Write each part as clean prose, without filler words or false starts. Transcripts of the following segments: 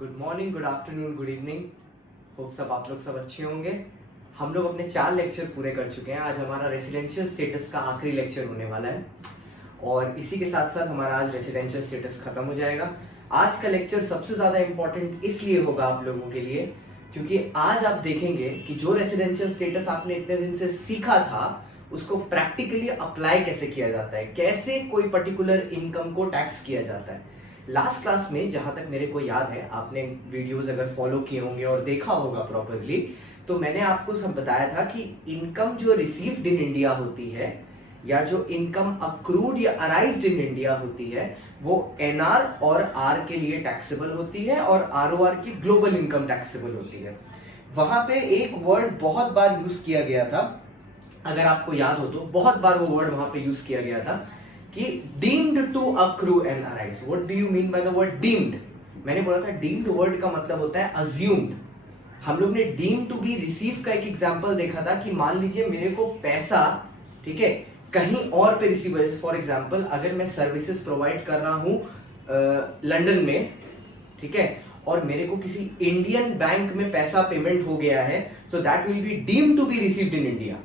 Good morning, good afternoon, good evening. Hope सब अच्छे होंगे। हम लोग अपने 4 लेक्चर पूरे कर चुके हैं। आज हमारा रेसिडेंशियल स्टेटस का आखिरी लेक्चर होने वाला है और इसी के साथ साथ हमारा आज रेसिडेंशियल स्टेटस खत्म हो जाएगा। आज का लेक्चर सबसे ज़्यादा इम्पोर्टेंट इसलिए होगा आप लोगों के लिए क्योंकि आज आप देखेंगे कि जो रेसिडेंशियल स्टेटस आपने इतने दिन से सीखा था उसको प्रैक्टिकली अप्लाई कैसे किया जाता है, कैसे कोई पर्टिकुलर इनकम को टैक्स किया जाता है। लास्ट क्लास में जहां तक मेरे को याद है, आपने वीडियोस अगर फॉलो किए होंगे और देखा होगा प्रॉपरली, तो मैंने आपको सब बताया था कि इनकम जो रिसीव्ड इन इंडिया होती है या जो इनकम अक्रूड या अराइज्ड इन इंडिया होती है वो एनआर और आर के लिए टैक्सेबल होती है और आरओआर की ग्लोबल इनकम टैक्सेबल होती है। वहां पे एक वर्ड बहुत बार यूज किया गया था, अगर आपको याद हो तो बहुत बार वो वर्ड वहां पे यूज किया गया था कि deemed to accrue and arise. What do you mean by the word deemed? मैंने बोला था डीम्ड वर्ड का मतलब होता है अज्यूम्ड। हम लोग ने डीम टू बी रिसीव का एक एग्जांपल देखा था कि मान लीजिए मेरे को पैसा, ठीक है, कहीं और पे रिसीव है। फॉर एग्जांपल अगर मैं सर्विसेज प्रोवाइड कर रहा हूं लंदन में, ठीक है, और मेरे को किसी इंडियन बैंक में पैसा पेमेंट हो गया है, so that will be deemed to be received in India,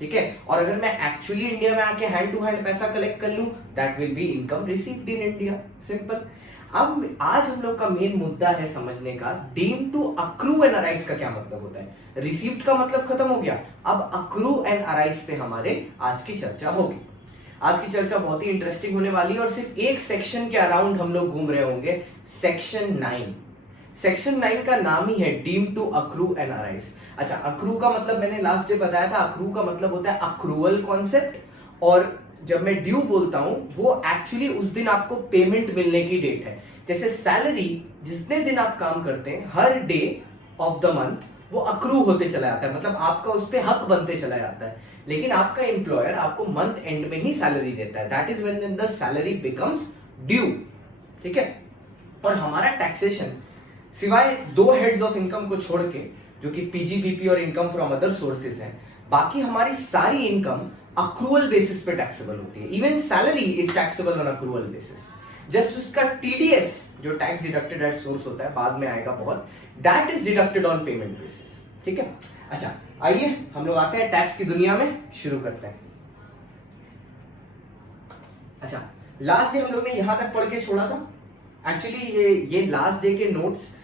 ठीक है। और अगर मैं एक्चुअली इंडिया में आके हैंड टू हैंड पैसा कलेक्ट कर लूं, that will be income received in India. Simple. अब आज हम लोग का मेन मुद्दा है समझने का, deem to accrue and arise का क्या मतलब होता है। रिसीव्ड का मतलब खत्म हो गया, अब अक्रू एंड अराइज पे हमारे आज की चर्चा होगी। आज की चर्चा बहुत ही इंटरेस्टिंग होने वाली है और सिर्फ एक सेक्शन के अराउंड हम लोग घूम रहे होंगे, सेक्शन 9। सेक्शन 9 का नाम ही है deem to accrue and arise. अच्छा, अक्रू का मतलब मैंने लास्ट डे बताया था, अक्रू का मतलब होता है अक्रूवल कॉन्सेप्ट, और जब मैं ड्यू बोलता हूं वो एक्चुअली उस दिन आपको पेमेंट मिलने की डेट है। जैसे सैलरी जितने दिन आप काम करते हैं हर डे ऑफ द मंथ वो अक्रू होते चला जाता है, मतलब आपका उस पर हक बनते चला जाता है। लेकिन आपका एम्प्लॉयर आपको मंथ एंड में ही सैलरी देता है, that is when the salary becomes due, ठीक है। और हमारा टैक्सेशन सिवाय 2 हेड्स ऑफ इनकम को छोड़ के, जो कि पीजीबीपी और इनकम फ्रॉम अदर सोर्सेज है, बाकी हमारी सारी इनकम अक्रूवल बेसिस पे टैक्सेबल होती है। Even salary is taxable on accrual basis. Just उसका टीडीएस जो टैक्स डिडक्टेड एट सोर्स होता है, बाद में आएगा बहुत, that is deducted on payment basis, ठीक है। अच्छा, आइए हम लोग आते हैं टैक्स की दुनिया में, शुरू करते हैं। अच्छा, लास्ट डे हम लोग ने यहां तक पढ़ के छोड़ा था। एक्चुअली ये लास्ट डे के नोट्स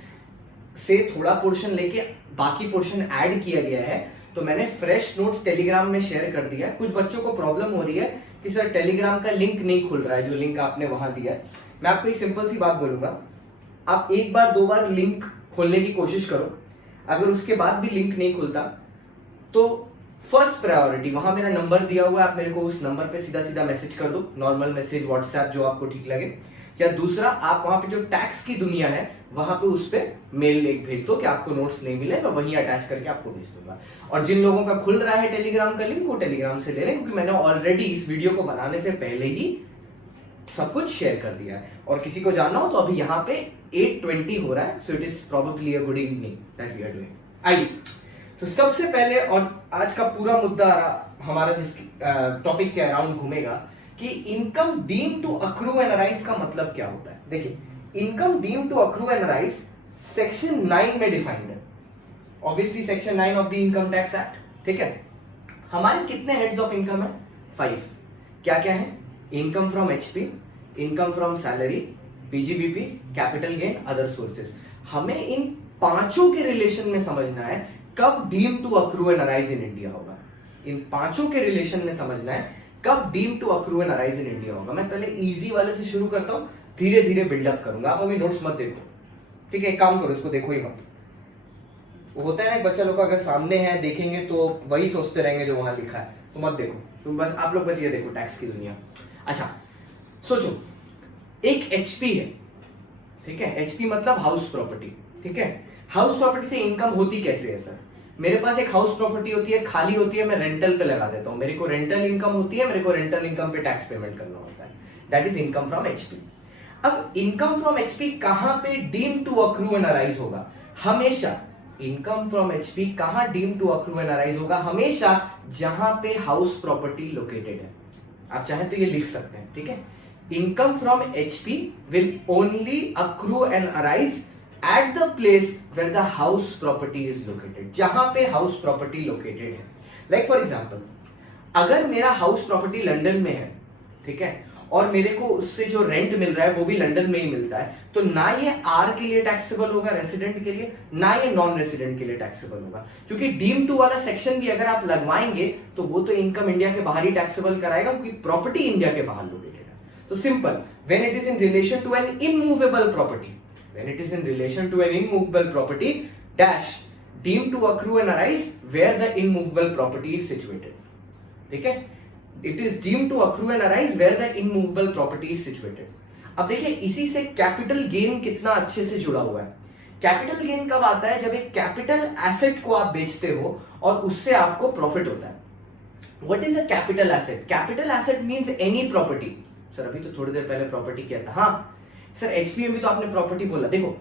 से थोड़ा पोर्शन लेके बाकी पोर्शन ऐड किया गया है, तो मैंने फ्रेश नोट्स टेलीग्राम में शेयर कर दिया है। कुछ बच्चों को प्रॉब्लम हो रही है कि सर टेलीग्राम का लिंक नहीं खुल रहा है, जो लिंक आपने वहां दिया है। मैं आपको एक सिंपल सी बात बोलूंगा, आप एक बार 2 बार लिंक खोलने की कोशिश करो, अगर उसके बाद भी लिंक नहीं खुलता तो फर्स्ट प्रायोरिटी वहां मेरा नंबर दिया हुआ है, आप मेरे को उस नंबर पे सीधा सीधा मैसेज कर दो, नॉर्मल मैसेज, व्हाट्सएप, जो आपको ठीक लगे। या दूसरा, आप वहां पे जो टैक्स की दुनिया है वहां पे उस पे मेल एक भेज दो कि आपको नोट्स नहीं मिले, मैं वहीं अटैच करके आपको भेज दूंगा। और जिन लोगों का खुल रहा है टेलीग्राम का लिंक, वो टेलीग्राम से ले लें, क्योंकि मैंने ऑलरेडी इस वीडियो को बनाने से पहले ही सब कुछ शेयर कर दिया है। और किसी को जानना हो तो अभी यहाँ पे 8:20 हो रहा है, so it is probably a good evening that we are doing. आइए, तो सबसे पहले, और आज का पूरा मुद्दा हमारा जिस टॉपिक के अराउंड घूमेगा कि income deem to accrue and arise का मतलब क्या होता है। देखिए, income deem to accrue and arise section 9 में डिफाइंड है, obviously section 9 of the income tax act, ठीक है। हमारे कितने हेड्स ऑफ इनकम है? 5। क्या क्या है? Income from HP, income from salary, PGBP, capital gain, other sources. हमें इन पांचों के रिलेशन में समझना है कब deem to accrue and arise in India होगा। इन पांचों के रिलेशन में समझना है कब deem to accrue and arise in India होगा। मैं पहले इजी वाले से शुरू करता हूं, धीरे धीरे बिल्डअप करूंगा। आप अभी नोट्स मत देखो, ठीक है, एक काम करो, इसको देखो ही मत। वो होता है ना, एक बच्चा लोग अगर सामने है देखेंगे तो वही सोचते रहेंगे जो वहां लिखा है, तो मत देखो तुम, बस आप लोग बस ये देखो, टैक्स की दुनिया। अच्छा, सोचो, एक एचपी है, ठीक है, एचपी मतलब हाउस प्रॉपर्टी, ठीक है। हाउस प्रॉपर्टी से इनकम होती कैसे है सर? मेरे पास एक हाउस प्रॉपर्टी होती है, खाली होती है, मैं रेंटल पे लगा देता हूं, मेरे को रेंटल इनकम होती है, मेरे को रेंटल इनकम पे टैक्स पेमेंट करना होता है, that is income from HP. अब इनकम फ्रॉम एचपी कहां पे deem to accrue and arise होगा? हमेशा इनकम फ्रॉम एचपी कहां deem to accrue and arise होगा? हमेशा जहां पे हाउस प्रॉपर्टी लोकेटेड है। आप चाहें तो ये लिख सकते हैं, ठीक है। Income from HP will only accrue and arise at the place where the house property is located, जहां पे हाउस प्रॉपर्टी लोकेटेड है। लाइक फॉर एग्जाम्पल, अगर मेरा हाउस प्रॉपर्टी लंदन में है, ठीक है, और मेरे को उससे जो रेंट मिल रहा है वो भी लंदन में ही मिलता है, तो ना ये आर के लिए टैक्सेबल होगा रेसिडेंट के लिए, ना ये नॉन रेसिडेंट के लिए टैक्सेबल होगा, क्योंकि डीम टू वाला सेक्शन भी अगर आप लगवाएंगे तो वो तो इनकम इंडिया के बाहर ही टैक्सेबल कराएगा, क्योंकि प्रॉपर्टी इंडिया के बाहर लोकेटेड है। तो simple, when it is in relation to an immovable property, when it is in relation to an immovable property dash deem to accrue and arise where the immovable property is situated, ठीक है, it is deemed to accrue and arise where the immovable property is situated. अब देखिए इसी से capital gain कितना अच्छे से जुड़ा हुआ है। कैपिटल गेन कब आता है? जब एक कैपिटल एसेट को आप बेचते हो और उससे आपको प्रॉफिट होता है। What is a capital asset? Capital asset means any property. Sir अभी तो थोड़ी देर पहले प्रॉपर्टी किया था। हाँ सर, एचपी में भी तो आपने प्रॉपर्टी बोला। देखो,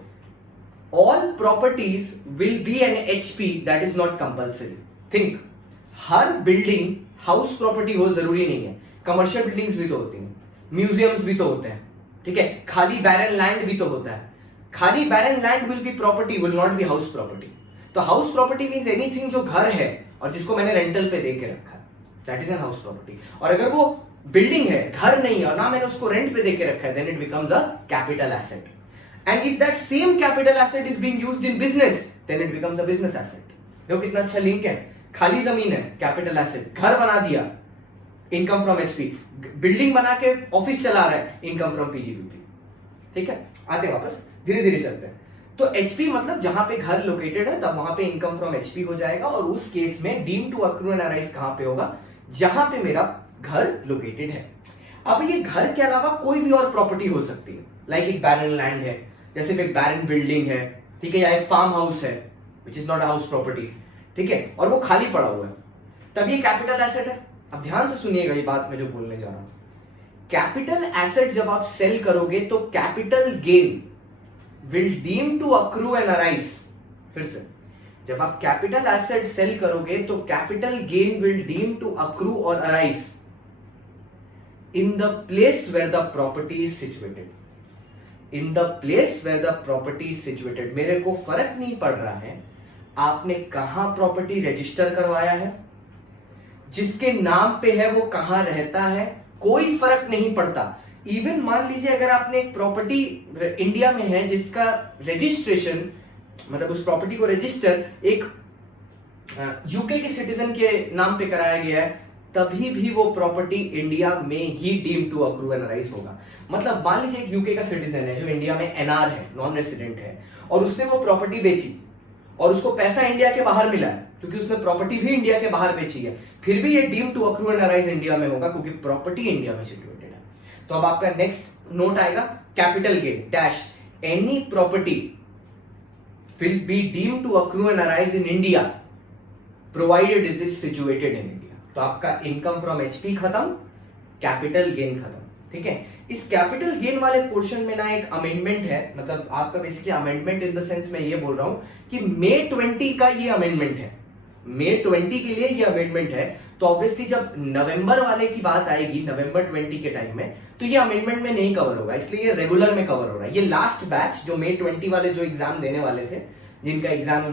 all properties will be an HP, that is not compulsory. Think, हर बिल्डिंग हाउस प्रॉपर्टी हो जरूरी नहीं है। कमर्शियल बिल्डिंग्स भी तो होती हैं, म्यूजियम्स भी तो होते हैं, ठीक है, खाली बैरन लैंड भी तो होता है। खाली barren land will be property, will not be house property. तो हाउस प्रॉपर्टी मींस एनीथिंग जो घर है और जिसको मैंने रेंटल पे दे के रखा है, that is an house property. और अगर वो बिल्डिंग है, घर नहीं है, और ना मैंने उसको रेंट पे दे के रखा है, then it becomes a capital asset. And if that same capital asset is being used in business, then it becomes a business asset. देखो कितना अच्छा लिंक है। खाली जमीन है, कैपिटल एसेट। घर बना दिया, इनकम फ्रॉम एचपी। बिल्डिंग बना के ऑफिस चला रहा है, इनकम फ्रॉम पीजीबीपी। ठीक है, आते वापस, धीरे धीरे चलते हैं। तो एचपी मतलब जहां पे घर लोकेटेड है, तब वहां पे इनकम फ्रॉम एचपी हो जाएगा। और उस केस में deem to accrue and arise कहां पे होगा? जहां पे मेरा घर लोकेटेड है। अब ये घर के अलावा कोई भी और प्रॉपर्टी हो सकती है, लाइक एक बैरन लैंड है, जैसे एक बैरन बिल्डिंग है, ठीक है, या एक फार्म हाउस है which is not a house property, ठीक है, और वो खाली पड़ा हुआ है, तब ये कैपिटल एसेट है। अब ध्यान से सुनिएगा ये बात मैं जो बोलने जा रहा हूं। कैपिटल एसेट जब आप सेल करोगे तो capital gain will deem to accrue and arise. फिर से, जब आप कैपिटल एसेट सेल करोगे तो capital gain will deem to accrue और arise in the place where the property is situated. In the place where the property is situated. मेरे को फर्क नहीं पड़ रहा है आपने कहां प्रॉपर्टी रजिस्टर करवाया है, जिसके नाम पे है वो कहां रहता है, कोई फर्क नहीं पड़ता। इवन मान लीजिए अगर आपने एक प्रॉपर्टी इंडिया में है जिसका रजिस्ट्रेशन, मतलब उस प्रॉपर्टी को रजिस्टर एक यूके के सिटीजन के नाम पे कराया गया है, तभी भी वो प्रॉपर्टी इंडिया में ही deem to accrue and arise होगा। मतलब मान लीजिए एक यूके का सिटीजन है जो इंडिया में एनआर है, नॉन रेसिडेंट है, और उसने वो प्रॉपर्टी बेची और उसको पैसा इंडिया के बाहर मिला है, क्योंकि उसने प्रॉपर्टी भी इंडिया के बाहर बेची है, फिर भी ये deem to accrue and arise India में होगा, क्योंकि प्रॉपर्टी इंडिया में सिचुएटेड है। तो अब आपका नेक्स्ट नोट आएगा, capital gain dash any property will be deem to accrue and arise in India provided is is situated in India. तो आपका इनकम फ्रॉम एचपी खत्म, कैपिटल गेन खत्म। ठीक है, इस कैपिटल गेन वाले पोर्शन में ना एक अमेंडमेंट है, मतलब आपका basically amendment in the sense मैं ये बोल रहा हूं कि मई 20 का ये अमेंडमेंट है, मई 20 के लिए ये अमेंडमेंट है। तो ऑब्वियसली जब नवंबर वाले की बात आएगी, नवंबर 20 के टाइम में, तो ये अमेंडमेंट में नहीं कवर होगा, इसलिए ये रेगुलर में कवर हो रहा है। ये लास्ट बैच जो मई 20 वाले जो एग्जाम देने वाले थे, जिनका एग्जाम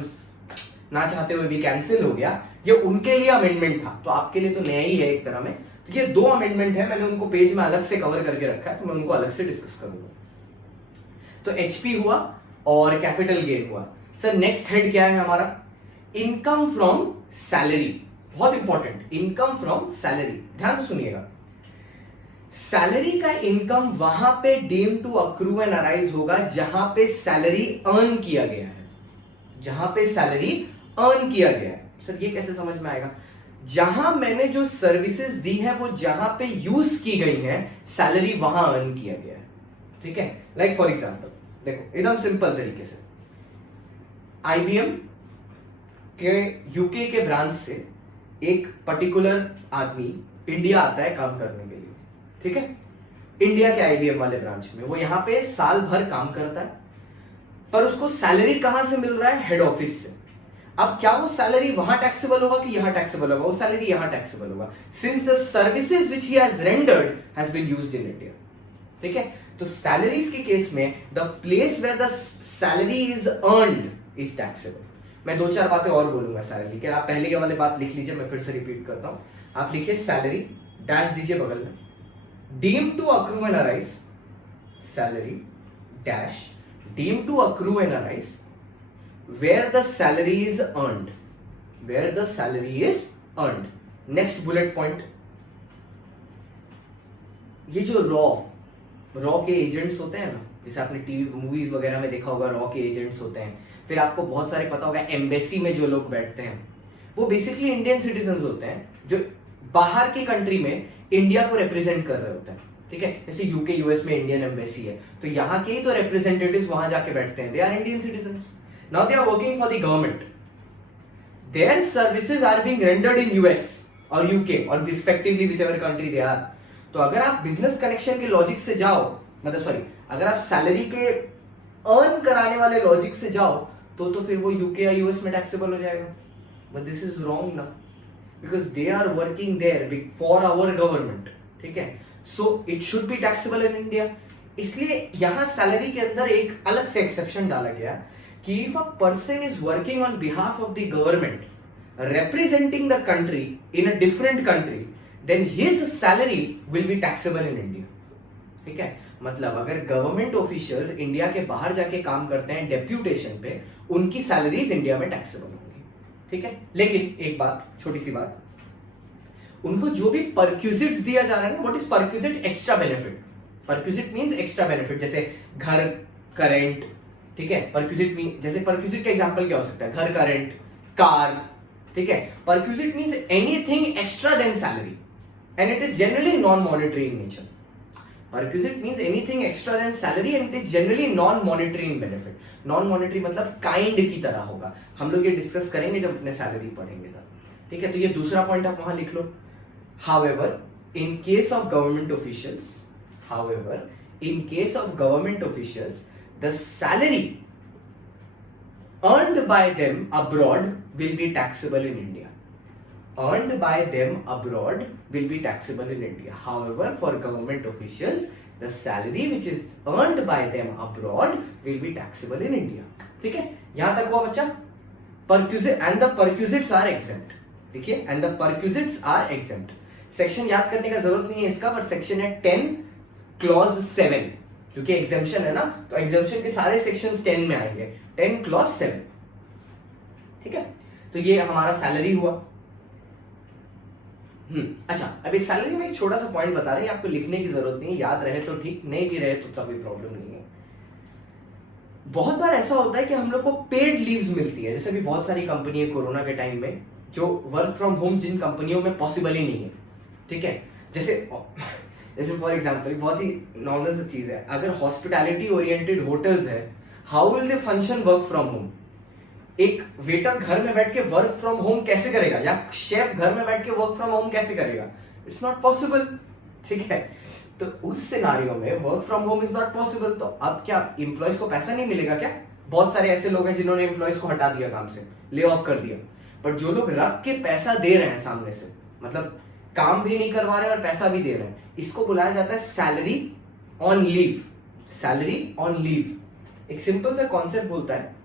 ना चाहते हुए भी कैंसिल हो गया, ये उनके लिए अमेंडमेंट था। तो आपके लिए तो नया ही है एक तरह में। तो ये दो अमेंडमेंट है, मैंने उनको पेज में अलग से कवर करके रखा है, तो मैं उनको अलग से डिस्कस करूंगा। तो एचपी हुआ और कैपिटल गेन हुआ। सर नेक्स्ट हेड क्या है हमारा? Income from salary. बहुत इंपॉर्टेंट, इनकम फ्रॉम सैलरी। ध्यान से सुनिएगा, सैलरी का इनकम वहां पे deem to accrue and arise होगा जहां पे सैलरी अर्न किया गया है, जहां पे सैलरी अर्न किया गया है। सर ये कैसे समझ में आएगा? जहां मैंने जो सर्विसेज दी है वो जहां पे यूज की गई है, सैलरी वहां अर्न किया गया है। ठीक है, लाइक फॉर एग्जांपल देखो एकदम सिंपल तरीके से, आईबीएम के यूके के ब्रांच से एक पर्टिकुलर आदमी इंडिया आता है काम करने के लिए। ठीक है, इंडिया के आईबीएम वाले ब्रांच में वो यहां पे साल भर काम करता है, पर उसको सैलरी कहां से मिल रहा है? हेड ऑफिस से। अब क्या वो सैलरी वहां टैक्सेबल होगा कि यहां टैक्सेबल होगा? वो सैलरी यहां टैक्सेबल होगा, since the services which he has rendered has been used in India. ठीक है, तो सैलरीज के केस में the place where the salary is earned is taxable. मैं 2-4 बातें और बोलूंगा सैलरी के, आप पहले ये वाले बात लिख लीजिए, मैं फिर से रिपीट करता हूं। आप लिखिए सैलरी डैश दीजिए बगल में, deem to accrue and arise, salary dash deem to accrue and arise where the salary is earned, where the salary is earned. Next bullet point, ये जो रॉ के एजेंट्स होते हैं ना, जैसे आपने टीवी मूवीज वगैरह में देखा होगा, रॉ के एजेंट्स होते हैं, फिर आपको बहुत सारे पता होगा एम्बेसी में जो लोग बैठते हैं वो बेसिकली इंडियन सिटीजन होते हैं जो बाहर की कंट्री में इंडिया को रिप्रेजेंट कर रहे होते हैं, ठीक है। जैसे यूके यूएस में इंडियन एम्बेसी है, तो यहाँ के ही तो रिप्रेजेंटेटिव्स वहां जाके बैठते हैं, they are Indian citizen, now they are working for the government, their services are being rendered in US और यूके और respectively whichever country they are. तो अगर आप बिजनेस कनेक्शन के लॉजिक से जाओ, मतलब सॉरी, अगर आप सैलरी के अर्न कराने वाले लॉजिक से जाओ तो फिर वो यूके या यूएस में टैक्सेबल हो जाएगा, बट दिस इज रॉन्ग ना, because they are working there for our government, ठीक है। So it should be taxable in India. इसलिए यहां सैलरी के अंदर एक अलग से एक्सेप्शन डाला गया कि if a person is working on behalf of the government representing the country in a different country, then his salary will be taxable in India, ठीक है। मतलब अगर गवर्नमेंट ऑफिशियल्स इंडिया के बाहर जाके काम करते हैं डेप्यूटेशन पे, उनकी सैलरीज इंडिया में टैक्सेबल होंगी, ठीक है। लेकिन एक बात, छोटी सी बात, उनको जो भी परक्यूजिट्स दिया जा रहा है ना, what is perquisite? Extra benefit. Perquisite means extra benefit, जैसे घर का रेंट, ठीक है। परक्यूजिट मीन, जैसे परक्यूजिट का एग्जांपल क्या हो सकता है? घर का रेंट, कार, ठीक है। Perquisite means anything extra than salary and it is generally non monetary in nature. Perquisite means anything extra than salary and it is generally non monetary in benefit. Non monetary मतलब kind की तरह होगा, हम लोग ये discuss करेंगे जब अपने सैलरी पढ़ेंगे तब, ठीक है। तो ये दूसरा पॉइंट आप वहां लिख लो। However in case of government officials, however in case of government officials the salary earned by them abroad will be taxable in India. Earned by them abroad will be taxable in India. However, for government officials, the salary which is earned by them abroad will be taxable in India. ठीक है, यहां तक हुआ बच्चा। Perquisite and the perquisites are exempt. देखिए, and the perquisites are exempt. Section याद करने का जरूरत नहीं है इसका, बट सेक्शन है 10 क्लॉज 7, जो कि एग्जेम्पशन है ना, तो एग्जेम्पशन के सारे सेक्शंस 10 में आएंगे, 10 क्लॉज 7, ठीक है। तो ये हमारा सैलरी हुआ। अच्छा, अब एक सैलरी में एक छोटा सा पॉइंट बता रहे हैं, आपको लिखने की जरूरत नहीं है, याद रहे तो ठीक, नहीं भी रहे तो तब भी प्रॉब्लम नहीं है। बहुत बार ऐसा होता है कि हम लोग को पेड लीव्स मिलती है, जैसे अभी बहुत सारी कंपनी है कोरोना के टाइम में जो वर्क फ्रॉम होम जिन कंपनियों में पॉसिबल ही नहीं है, ठीक है। जैसे फॉर एग्जांपल, बहुत ही नॉर्मल सी चीज है, अगर हॉस्पिटैलिटी ओरिएंटेड होटल्स है, how will they function work from home? एक वेटर घर में बैठ के वर्क फ्रॉम होम कैसे करेगा, या शेफ घर में बैठ के वर्क फ्रॉम होम कैसे करेगा? इट्स नॉट पॉसिबल, ठीक है। तो उस सिनारियो में work from home is not possible, तो अब क्या एम्प्लॉयज को पैसा नहीं मिलेगा क्या? बहुत सारे ऐसे लोग हैं जिन्होंने एम्प्लॉयज को हटा दिया काम से, ले ऑफ कर दिया, बट जो लोग रख के पैसा दे रहे हैं सामने से, मतलब काम भी नहीं करवा रहे और पैसा भी दे रहे हैं, इसको बुलाया जाता है salary on leave. Salary on leave एक सिंपल सा कॉन्सेप्ट बोलता है,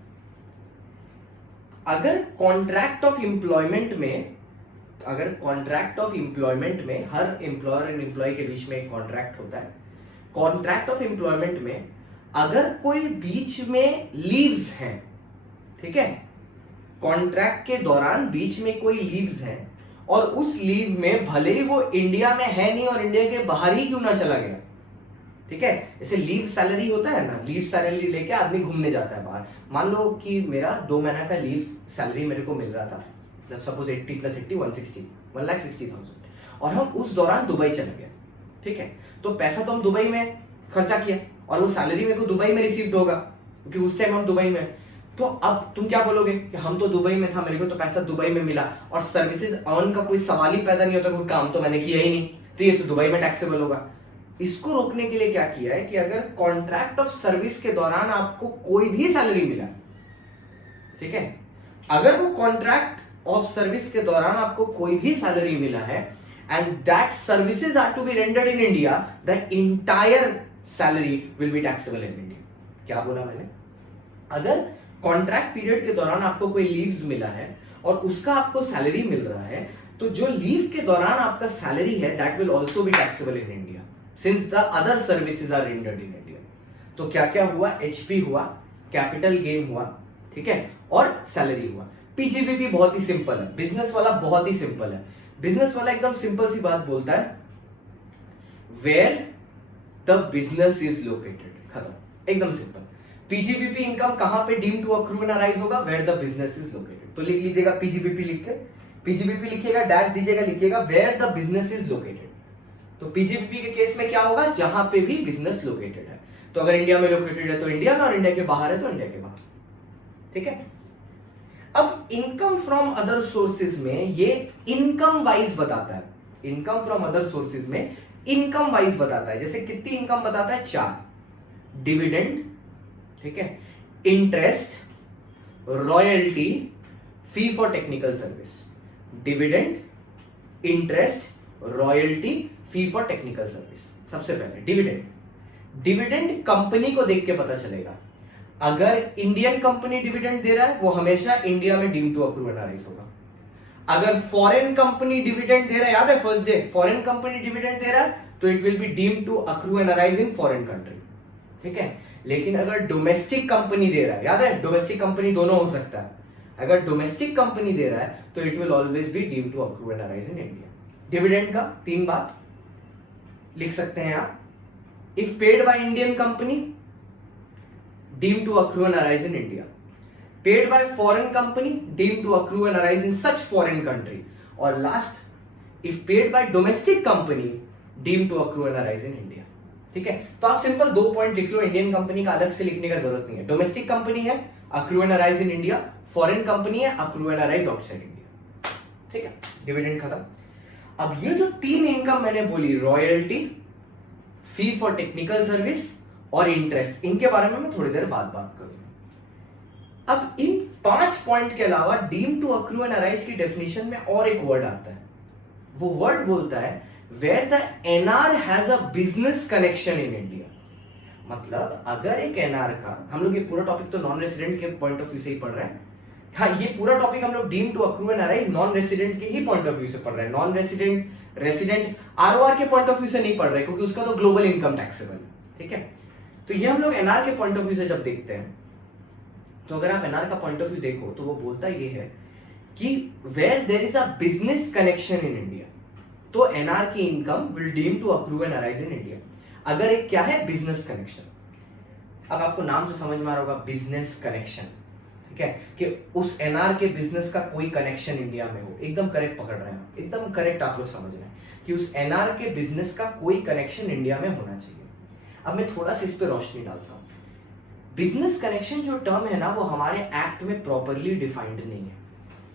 अगर कॉन्ट्रैक्ट ऑफ एम्प्लॉयमेंट में हर एम्प्लॉयर एंड एम्प्लॉय के बीच में एक कॉन्ट्रैक्ट होता है, कॉन्ट्रैक्ट ऑफ एम्प्लॉयमेंट में अगर कोई बीच में लीव्स हैं, ठीक है, कॉन्ट्रैक्ट के दौरान बीच में कोई लीव्स हैं और उस लीव में भले ही वो इंडिया में है नहीं और इंडिया के बाहर ही क्यों ना चला गया, ठीक है, जैसे लीव सैलरी होता है ना, लीव सैलरी लेके आदमी घूमने जाता है बाहर। मान लो कि मेरा 2 महीना का लीव सैलरी मेरे को मिल रहा था, सपोज 80 + 80 1,60,000 और हम उस दौरान दुबई चले गए, ठीक है। तो पैसा तो हम दुबई में खर्चा किया और वो सैलरी मेरे को दुबई में रिसीव्ड होगा क्योंकि उस टाइम हम दुबई में। तो अब तुम क्या बोलोगे कि हम तो दुबई में था, मेरे को तो पैसा दुबई में मिला और सर्विसेज अर्न का कोई सवाल ही पैदा नहीं होता, कोई काम तो मैंने किया ही नहीं, तो ये तो दुबई में टैक्सेबल होगा। इसको रोकने के लिए क्या किया है कि अगर कॉन्ट्रैक्ट ऑफ सर्विस के दौरान आपको कोई भी सैलरी मिला, ठीक है, अगर वो कॉन्ट्रैक्ट ऑफ सर्विस के दौरान आपको कोई भी सैलरी मिला है and that services are to be rendered in India, the entire salary will be taxable in India. क्या बोला मैंने? अगर कॉन्ट्रैक्ट पीरियड के दौरान आपको कोई लीव्स मिला है और उसका आपको सैलरी मिल रहा है, तो जो लीव के दौरान आपका सैलरी है that will also be taxable in India since the other services are rendered in India. तो क्या क्या हुआ? एचपी हुआ, कैपिटल गेन हुआ, ठीक है, और सैलरी हुआ। पीजीबीपी बहुत ही सिंपल है, बिजनेस वाला बहुत ही सिंपल है। बिजनेस वाला एकदम सिंपल सी बात बोलता है, where the business is located, खत्म, एकदम सिंपल। पीजीबीपी इनकम कहां पे deem to accrue and arise होगा? Where the business is located. तो लिख लीजिएगा पीजीबीपी, लिख के पीजीबीपी लिखिएगा, डैश दीजिएगा, लिखिएगा where the business is located. तो पीजीबीपी के केस में क्या होगा? जहां पे भी बिजनेस लोकेटेड है। तो अगर इंडिया में लोकेटेड है तो इंडिया में, और इंडिया के बाहर है तो इंडिया के बाहर, ठीक है। अब इनकम फ्रॉम अदर सोर्सेज में ये इनकम वाइज बताता है, इनकम फ्रॉम अदर सोर्सेज में इनकम वाइज बताता है। जैसे कितनी इनकम बताता है? 4, डिविडेंड, ठीक है, interest, royalty, fee for technical service. Dividend, interest, royalty, fee for technical service. सबसे पहले डिविडेंड। डिविडेंड कंपनी को देख के पता चलेगा। अगर इंडियन कंपनी डिविडेंड दे रहा है वो हमेशा इंडिया में deem to accrue and arise होगा। अगर फॉरेन कंपनी डिविडेंड दे रहा है, याद है first day, foreign company dividend दे रहा है तो it will be deem to accrue and arise in foreign country, ठीक है। लेकिन अगर डोमेस्टिक कंपनी दे रहा है, याद है डोमेस्टिक कंपनी दोनों हो सकता है, अगर डोमेस्टिक कंपनी दे रहा है तो it will always be deem to accrue and arise in India. Dividend का 3 बात लिख सकते हैं आप। If paid by Indian company, deem to accrue and arise in India. Paid by foreign company, deem to accrue and arise in such foreign country. और last, if paid by domestic company, deem to accrue and arise in India, ठीक है। तो आप simple 2 point लिख लो, Indian company का अलग से लिखने का जरूरत नहीं है। डोमेस्टिक कंपनी है, accrue and arise in India, foreign company है, accrue and arise outside India, ठीक है। डिविडेंड खत्म। अब ये जो 3 इनकम मैंने बोली, royalty, fee for technical service और इंटरेस्ट, इनके बारे में मैं थोड़ी देर बाद बात करूंगा। अब इन 5 पॉइंट के अलावा deem to accrue and arise की डेफिनेशन में और एक वर्ड आता है। वो वर्ड बोलता है where the NR has a business connection in India. मतलब अगर एक एनआर का, हम लोग ये पूरा टॉपिक तो नॉन रेसिडेंट के पॉइंट ऑफ व्यू से ही पढ़ रहे हैं। हाँ, ये पूरा टॉपिक हम लोग deem to accrue and arise non resident के ही पॉइंट ऑफ व्यू से पढ़ रहे हैं। नॉन रेसिडेंट, रेसिडेंट, आरओआर के पॉइंट ऑफ व्यू से नहीं पढ़ रहे क्योंकि उसका तो ग्लोबल इनकम टैक्सेबल है, ठीक है। तो ये हम लोग एनआर के पॉइंट ऑफ व्यू से जब देखते हैं, तो अगर आप एनआर का पॉइंट ऑफ व्यू देखो तो वो बोलता ये है कि where there is a business connection in India, तो एनआर की income will deem to accrue and arise in India. अगर एक क्या है? Business connection. अब आपको नाम से समझ में आ रहा होगा बिजनेस कनेक्शन, ठीक है, कि उस एनआर के बिजनेस का कोई कनेक्शन इंडिया में हो। एकदम करेक्ट पकड़ रहे हैं आप, एकदम करेक्ट आप लोग समझ रहे हैं कि उस एनआर के बिजनेस का कोई कनेक्शन इंडिया में होना चाहिए। अब मैं थोड़ा सा इस पे रोशनी डालता हूं। बिजनेस कनेक्शन जो टर्म है ना, वो हमारे एक्ट में प्रॉपरली डिफाइंड नहीं है।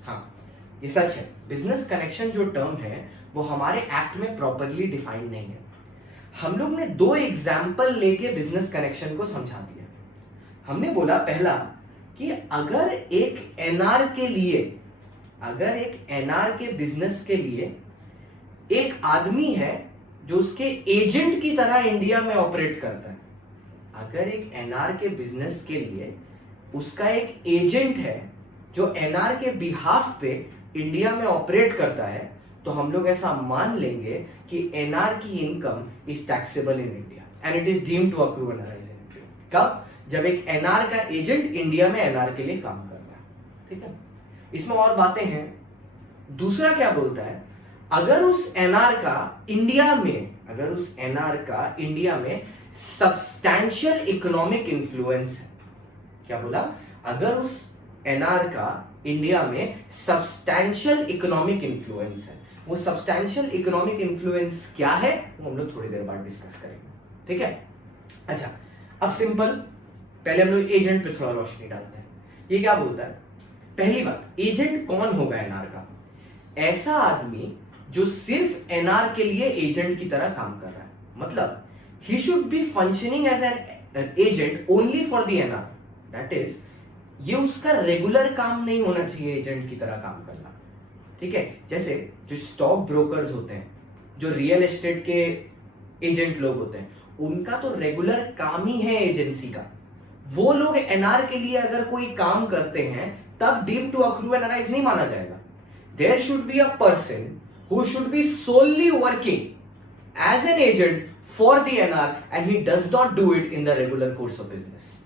हाँ, ये सच है, बिजनेस कनेक्शन जो टर्म है वो हमारे एक्ट में प्रॉपरली डिफाइंड नहीं है। हम लोग ने 2 एग्जाम्पल लेके बिजनेस कनेक्शन को समझा दिया। हमने बोला पहला कि अगर एक एनआर के लिए, अगर एक एनआर के बिजनेस के लिए एक आदमी है जो उसके एजेंट की तरह इंडिया में ऑपरेट करता है, अगर एक एनआर के बिजनेस के लिए उसका एक एजेंट है जो एनआर के बिहाफ पे इंडिया में ऑपरेट करता है, तो हम लोग ऐसा मान लेंगे कि एनआर की income is taxable in India and it is deemed to accrue and arise in India. कब? जब एक एनआर का एजेंट इंडिया में एनआर के लिए काम कर रहा है, ठीक है। इसमें और बातें हैं। दूसरा क्या बोलता है, अगर उस एनआर का इंडिया में, अगर उस एनआर का इंडिया में सब्सटैंशियल इकोनॉमिक इन्फ्लुएंस है। क्या बोला? अगर उस एनआर का इंडिया में सब्सटैंशियल इकोनॉमिक इन्फ्लुएंस है। वो सब्सटैंशियल इकोनॉमिक इन्फ्लुएंस क्या है वो हम लोग थोड़ी देर बाद डिस्कस करेंगे, ठीक है। अच्छा, अब सिंपल पहले हम लोग एजेंट पे थोड़ा रोशनी डालते हैं। ये क्या बोलता है? पहली बात, एजेंट कौन होगा एनआर का? ऐसा आदमी जो सिर्फ एनआर के लिए एजेंट की तरह काम कर रहा है। मतलब he should be functioning as an agent only for the NR. That is, ये उसका रेगुलर काम नहीं होना चाहिए एजेंट की तरह काम करना, ठीक है। जैसे जो स्टॉक ब्रोकर्स होते हैं, जो रियल एस्टेट के एजेंट लोग होते हैं, उनका तो रेगुलर काम ही है एजेंसी का। वो लोग एनआर के लिए अगर कोई काम करते हैं तब deem to accrue and arise नहीं माना जाएगा। There should be a person who should be solely working as an agent for the NR and he does not do it in the regular course of business.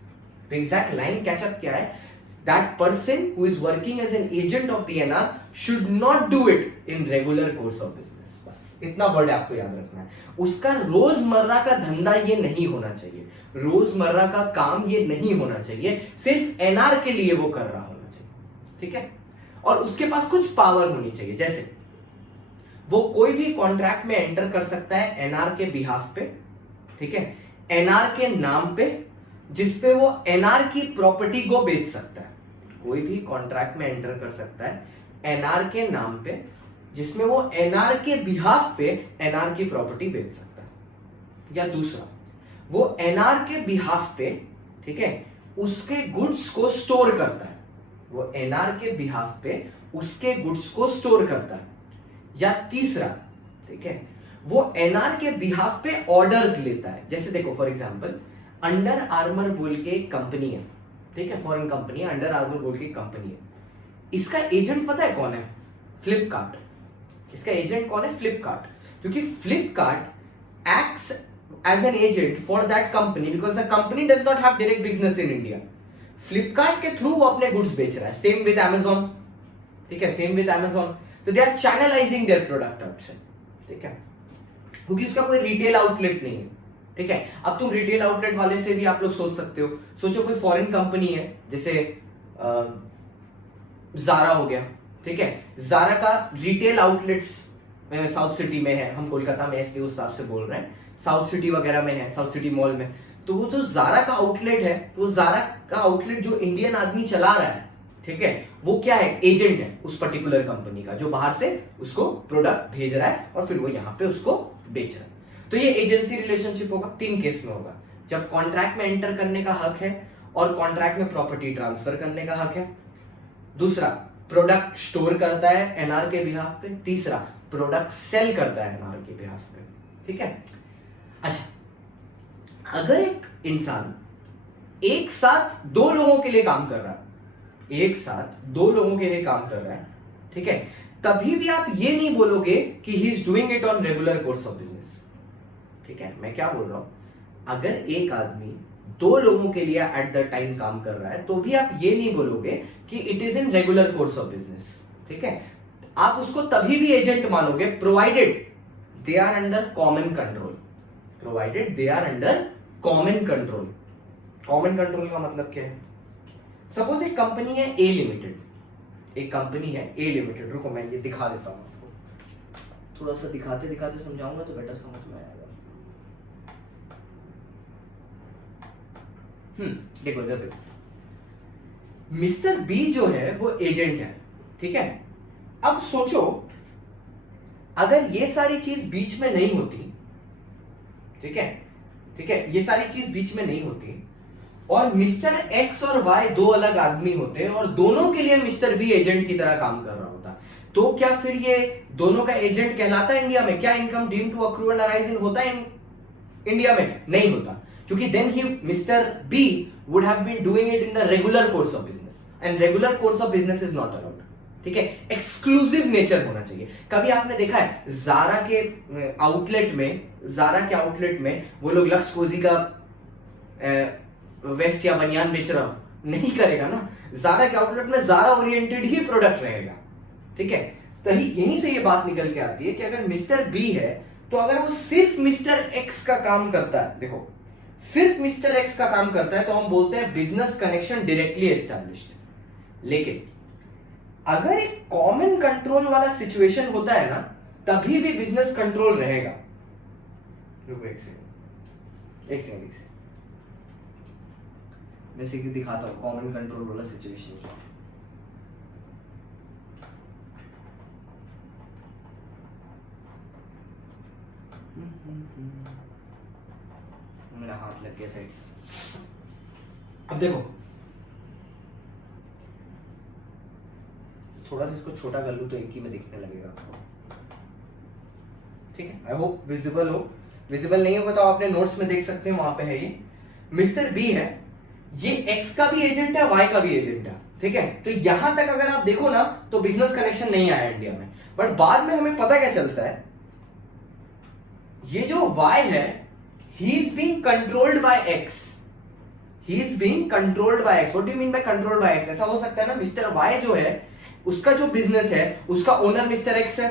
तो exact line catch up क्या है? That person who is working as an agent of the NR should not do it in regular course of business। बस इतना word आपको याद रखना है। उसका रोजमर्रा का धंधा ये नहीं होना चाहिए, रोजमर्रा का काम ये नहीं होना चाहिए, सिर्फ एनआर के लिए वो कर रहा होना चाहिए। ठीक है? और उसके पास कुछ पावर होनी चाहिए, जैसे वो कोई भी कॉन्ट्रैक्ट में एंटर कर सकता है एनआर के बिहाफ पे। ठीक है? एनआर के नाम पे, जिसपे वो एनआर की प्रॉपर्टी को बेच सकता है। कोई भी कॉन्ट्रैक्ट में एंटर कर सकता है एनआर के नाम पे, जिसमें वो एनआर के बिहाफ पे एनआर की प्रॉपर्टी बेच सकता है। या दूसरा, वो एनआर के बिहाफ पे, ठीक है, उसके गुड्स को स्टोर करता है। वो एनआर के बिहाफ पे उसके गुड्स को स्टोर करता है। या तीसरा, ठीक है, वो एनआर के बिहाफ पे ऑर्डर्स लेता है। जैसे देखो फॉर एग्जांपल अंडर आर्मर बोल के एक कंपनी है, ठीक है, फॉरेन कंपनी है, अंडर आर्मर बोल के कंपनी है। इसका एजेंट पता है कौन है? फ्लिपकार्ट। इसका एजेंट कौन है? फ्लिपकार्ट। क्योंकि Flipkart acts as an agent for that company because the company does not have direct business in India. Flipkart के थ्रू वो अपने गुड्स बेच रहा है। सेम विद अमेजॉन, ठीक है, सेम विद अमेजॉन। तो they are channelizing their product outside, ठीक है, क्योंकि उसका कोई रिटेल आउटलेट नहीं है। ठीक है? अब तुम रिटेल आउटलेट वाले से भी आप लोग सोच सकते हो। सोचो कोई फॉरेन कंपनी है, जैसे जारा हो गया, ठीक है, जारा का रिटेल आउटलेट्स साउथ सिटी में है, हम कोलकाता में इसलिए उस हिसाब से बोल रहे हैं, साउथ सिटी वगैरह में है, साउथ सिटी मॉल में। तो वो जो जारा का आउटलेट है, तो जारा का आउटलेट जो इंडियन आदमी चला रहा है, ठीक है, वो क्या है? एजेंट है उस पर्टिकुलर कंपनी का, जो बाहर से उसको प्रोडक्ट भेज रहा है और फिर वो यहाँ पे उसको बेच रहा है। तो ये एजेंसी रिलेशनशिप होगा। 3 केस में होगा, जब कॉन्ट्रैक्ट में एंटर करने का हक है और कॉन्ट्रैक्ट में प्रॉपर्टी ट्रांसफर करने का हक है। दूसरा, प्रोडक्ट स्टोर करता है एनआर के बिहाफ पे। तीसरा, प्रोडक्ट सेल करता है एनआर के बिहाफ पे। ठीक है? अच्छा, अगर एक इंसान एक साथ 2 लोगों के लिए काम कर रहा है, एक साथ 2 लोगों के लिए काम कर रहा है, ठीक है, तभी भी आप ये नहीं बोलोगे कि he is doing it on regular course of business. ठीक है? मैं क्या बोल रहा हूं, अगर एक आदमी 2 लोगों के लिए एट द टाइम काम कर रहा है, तो भी आप ये नहीं बोलोगे कि it is in regular course of business. ठीक है? आप उसको तभी भी एजेंट मानोगे provided they are under common control. Provided they are under common control. Common control का मतलब क्या है? सपोज एक कंपनी है ए लिमिटेड, एक कंपनी है ए लिमिटेड। रुको मैं ये दिखा देता हूं आपको, थोड़ा सा दिखाते दिखाते समझाऊंगा तो बेटर समझ में आएगा। देखो इधर देखो, मिस्टर बी जो है वो एजेंट है, ठीक है। अब सोचो अगर ये सारी चीज बीच में नहीं होती, ठीक है, ठीक है, ये सारी चीज बीच में नहीं होती और मिस्टर एक्स और वाई 2 अलग आदमी होते और दोनों के लिए मिस्टर बी एजेंट की तरह काम कर रहा होता, तो क्या फिर ये दोनों का एजेंट कहलाता है इंडिया में? क्या income deem to accrue and arise in होता है इंडिया में? नहीं होता, क्योंकि then he mister B would have been doing it in the regular course of business and regular course of business is not allowed. ठीक है? Exclusive nature होना चाहिए। कभी आपने देखा है जारा के आउटलेट में वो लोग लक्स कोजी का वेस्ट या बनियान बेच रहा हो? नहीं करेगा ना। जारा के आउटलेट में जारा ओरिएंटेड ही प्रोडक्ट रहेगा। ठीक है? तो यहीं से ये बात निकल के आती है कि अगर मिस्टर बी है तो अगर वो सिर्फ मिस्टर एक्स का काम करता है, देखो सिर्फ मिस्टर एक्स का काम करता है, तो हम बोलते हैं बिजनेस कनेक्शन डायरेक्टली एस्टैब्लिश्ड। लेकिन अगर एक कॉमन कंट्रोल वाला सिचुएशन होता है ना, तभी भी बिजनेस कंट्रोल रहेगा। रुको एक सेकंड मैं सीधे दिखाता हूं कॉमन कंट्रोल वाला सिचुएशन क्या है। मेरा हाथ लग गया साइड से। अब देखो थोड़ा सा इसको छोटा कर लूं तो एक ही में दिखने लगेगा आपको। ठीक है? आई होप विजिबल हो। विजिबल नहीं होगा तो आप अपने नोट्स में देख सकते हैं, वहां पे है ये मिस्टर बी है, ये एक्स का भी एजेंट है, वाई का भी एजेंट है, ठीक है। तो यहां तक अगर आप देखो ना तो बिजनेस कनेक्शन नहीं आया इंडिया में, बट बाद में हमें पता क्या चलता है, ये जो वाई है he is being controlled by x, he is being controlled by x. What do you mean bye controlled by x? ऐसा हो सकता है ना मिस्टर वाई जो है उसका जो बिजनेस है उसका ओनर मिस्टर एक्स है,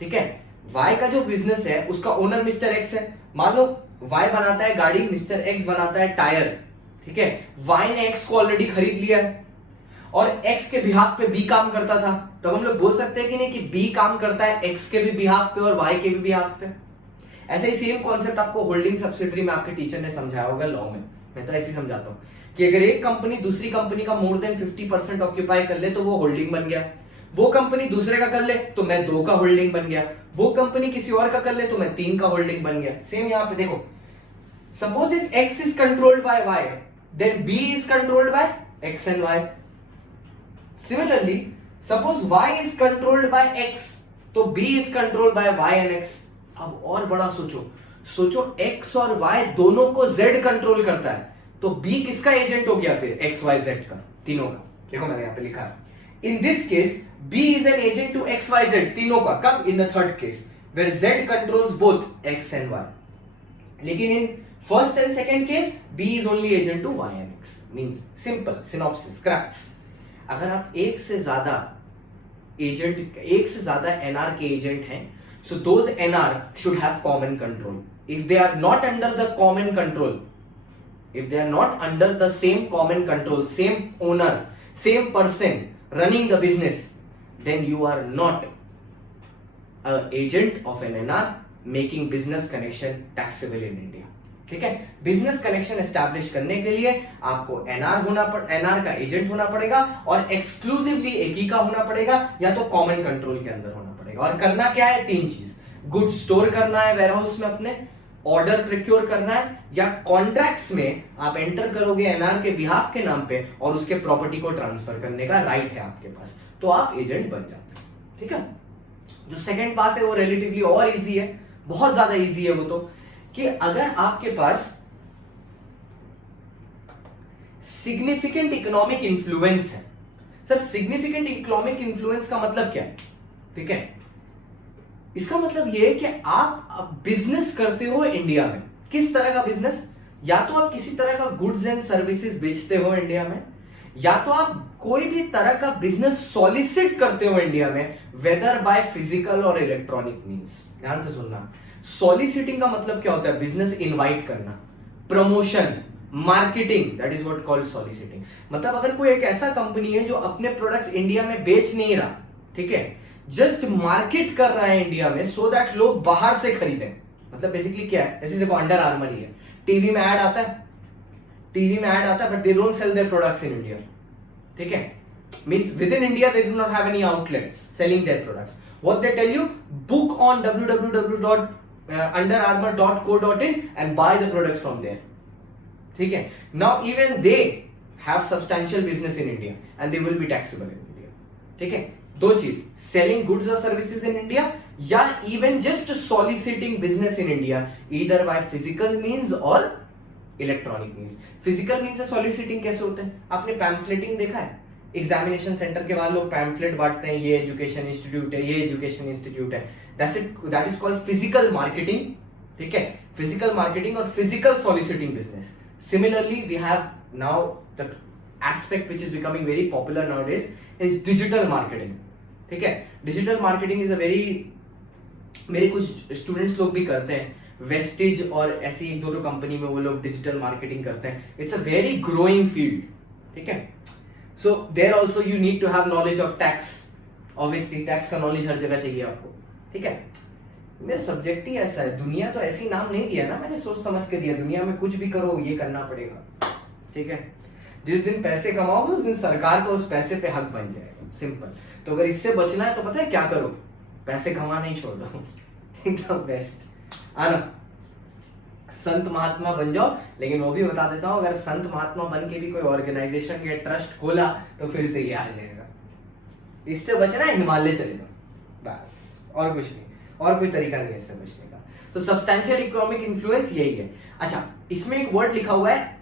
ठीक है। वाई का जो बिजनेस है उसका ओनर मिस्टर एक्स है। मान लो वाई बनाता है गाड़ी, मिस्टर एक्स बनाता है टायर, ठीक है। वाई ने एक्स को ऑलरेडी खरीद लिया है और एक्स के बिहाफ पे बी काम करता था, तो हम लोग बोल सकते हैं कि नहीं कि बी काम करता है एक्स के भी बिहाफ पे और वाई के भी बिहाफ पे। ऐसा ही सेम कॉन्सेप्ट आपको होल्डिंग सब्सिडरी में आपके टीचर ने समझाया होगा लॉ में, मैं तो ऐसे ही समझाता हूं कि अगर एक कंपनी दूसरी कंपनी का मोर देन 50% ऑक्यूपाई कर ले तो वो होल्डिंग बन गया, वो कंपनी दूसरे का कर ले तो मैं 2 का होल्डिंग बन गया, वो कंपनी किसी और का कर ले तो मैं 3 का होल्डिंग बन गया। सेम यहां पे देखो, suppose if x is controlled by y then b is controlled by x and y. Similarly, suppose y is controlled by x तो b is controlled by y and x. अब और बड़ा सोचो x और y दोनों को z control करता है तो b किसका एजेंट हो गया फिर? x y z का, तीनों का। देखो मैंने यहां पे लिखा है, in this case b is an agent to x y z, तीनों का। कब? in the third case where z controls both x and y. लेकिन in first and second case b is only agent to y and x. means simple synopsis crux, अगर आप एक से ज्यादा NR के एजेंट हैं, so those NR should have common control. If they are not under the common control, if they are not under the same common control, same owner, same person running the business, then you are not an agent of an NR making business connection taxable in India. ठीक है, business connection establish करने के लिए आपको NR का agent होना पड़ेगा और एक्सक्लूसिवली एक ही का होना पड़ेगा या तो कॉमन कंट्रोल के अंदर होना पड़ेगा। और करना क्या है? 3 चीज, गुड स्टोर करना है वेयरहाउस में अपने, ऑर्डर प्रोक्योर करना है, या कॉन्ट्रैक्ट्स में आप एंटर करोगे एनआर के बिहाफ के नाम पे और उसके प्रॉपर्टी को ट्रांसफर करने का राइट है आपके पास, तो आप एजेंट बन जाते हैं। ठीक है, जो सेकेंड पास है वो रिलेटिवली और इजी है, बहुत ज्यादा इजी है वो, तो कि अगर आपके पास सिग्निफिकेंट इकोनॉमिक इन्फ्लुएंस है। सर सिग्निफिकेंट इकोनॉमिक इन्फ्लुएंस का मतलब क्या है? ठीक है, इसका मतलब यह है कि आप बिजनेस करते हो इंडिया में। किस तरह का बिजनेस? या तो आप किसी तरह का गुड्स एंड सर्विसेज बेचते हो इंडिया में, या तो आप कोई भी तरह का बिजनेस सॉलिसिट करते हो इंडिया में, वेदर बाय फिजिकल और इलेक्ट्रॉनिक मींस। ध्यान से सुनना, सॉलिसिटिंग का मतलब क्या होता है? बिजनेस इनवाइट करना, promotion, marketing, that is what called soliciting. मतलब अगर कोई एक ऐसा कंपनी है जो अपने प्रोडक्ट्स इंडिया में बेच नहीं रहा, ठीक है, जस्ट मार्केट कर रहा है इंडिया में सो दैट लोग बाहर से खरीदें। मतलब बेसिकली क्या है? जैसे देखो अंडर आर्मर ही है, टीवी में ऐड आता है, but they don't sell their products in India. ठीक है, means within India they do not have any outlets selling their products. What they tell you? Book on www.underarmour.co.in and buy the products from there. ठीक है, now even they have substantial business in India and they will be taxable in India. ठीक है, दो चीज, selling goods or services in India या even just soliciting business in India either by physical means or electronic means. Physical means से soliciting कैसे होता है? आपने पैम्फलेटिंग देखा है? एग्जामिनेशन सेंटर के बाद लोग पैम्फलेट बांटते हैं, ये एजुकेशन इंस्टीट्यूट है, ये एजुकेशन इंस्टीट्यूट है, that is called physical marketing. ठीक है, फिजिकल मार्केटिंग और physical soliciting business. Similarly we have now the aspect which is becoming very popular nowadays is digital marketing. ठीक है, digital marketing is a very, मेरे कुछ students लोग भी करते हैं, वेस्टेज और ऐसी एक दो कंपनी में वो लोग डिजिटल मार्केटिंग करते हैं। It's a very growing field. ठीक है, so there also you need to have knowledge of tax. obviously tax का knowledge हर जगह चाहिए आपको। ठीक है, मेरा सब्जेक्ट ही ऐसा है, दुनिया तो ऐसी नाम नहीं दिया ना मैंने, सोच समझ के दिया। दुनिया में कुछ भी करो ये करना पड़ेगा। ठीक है, जिस दिन पैसे कमाओगे उस दिन सरकार को उस पैसे पे हक बन जाएगा, सिंपल। तो अगर इससे बचना है तो पता है क्या करो? पैसे कमाना ही छोड़ दो, एकदम बेस्ट। आना संत महात्मा बन जाओ। लेकिन वो भी बता देता हूं, अगर संत महात्मा बन के भी कोई ऑर्गेनाइजेशन या ट्रस्ट खोला तो फिर से ये आ जाएगा। इससे बचना है, हिमालय चले जाओ बस, और कुछ नहीं, और कोई तरीका नहीं है इससे बचने का। तो सब्सटैंशियल इकोनॉमिक इन्फ्लुएंस यही है। अच्छा, इसमें एक वर्ड लिखा हुआ है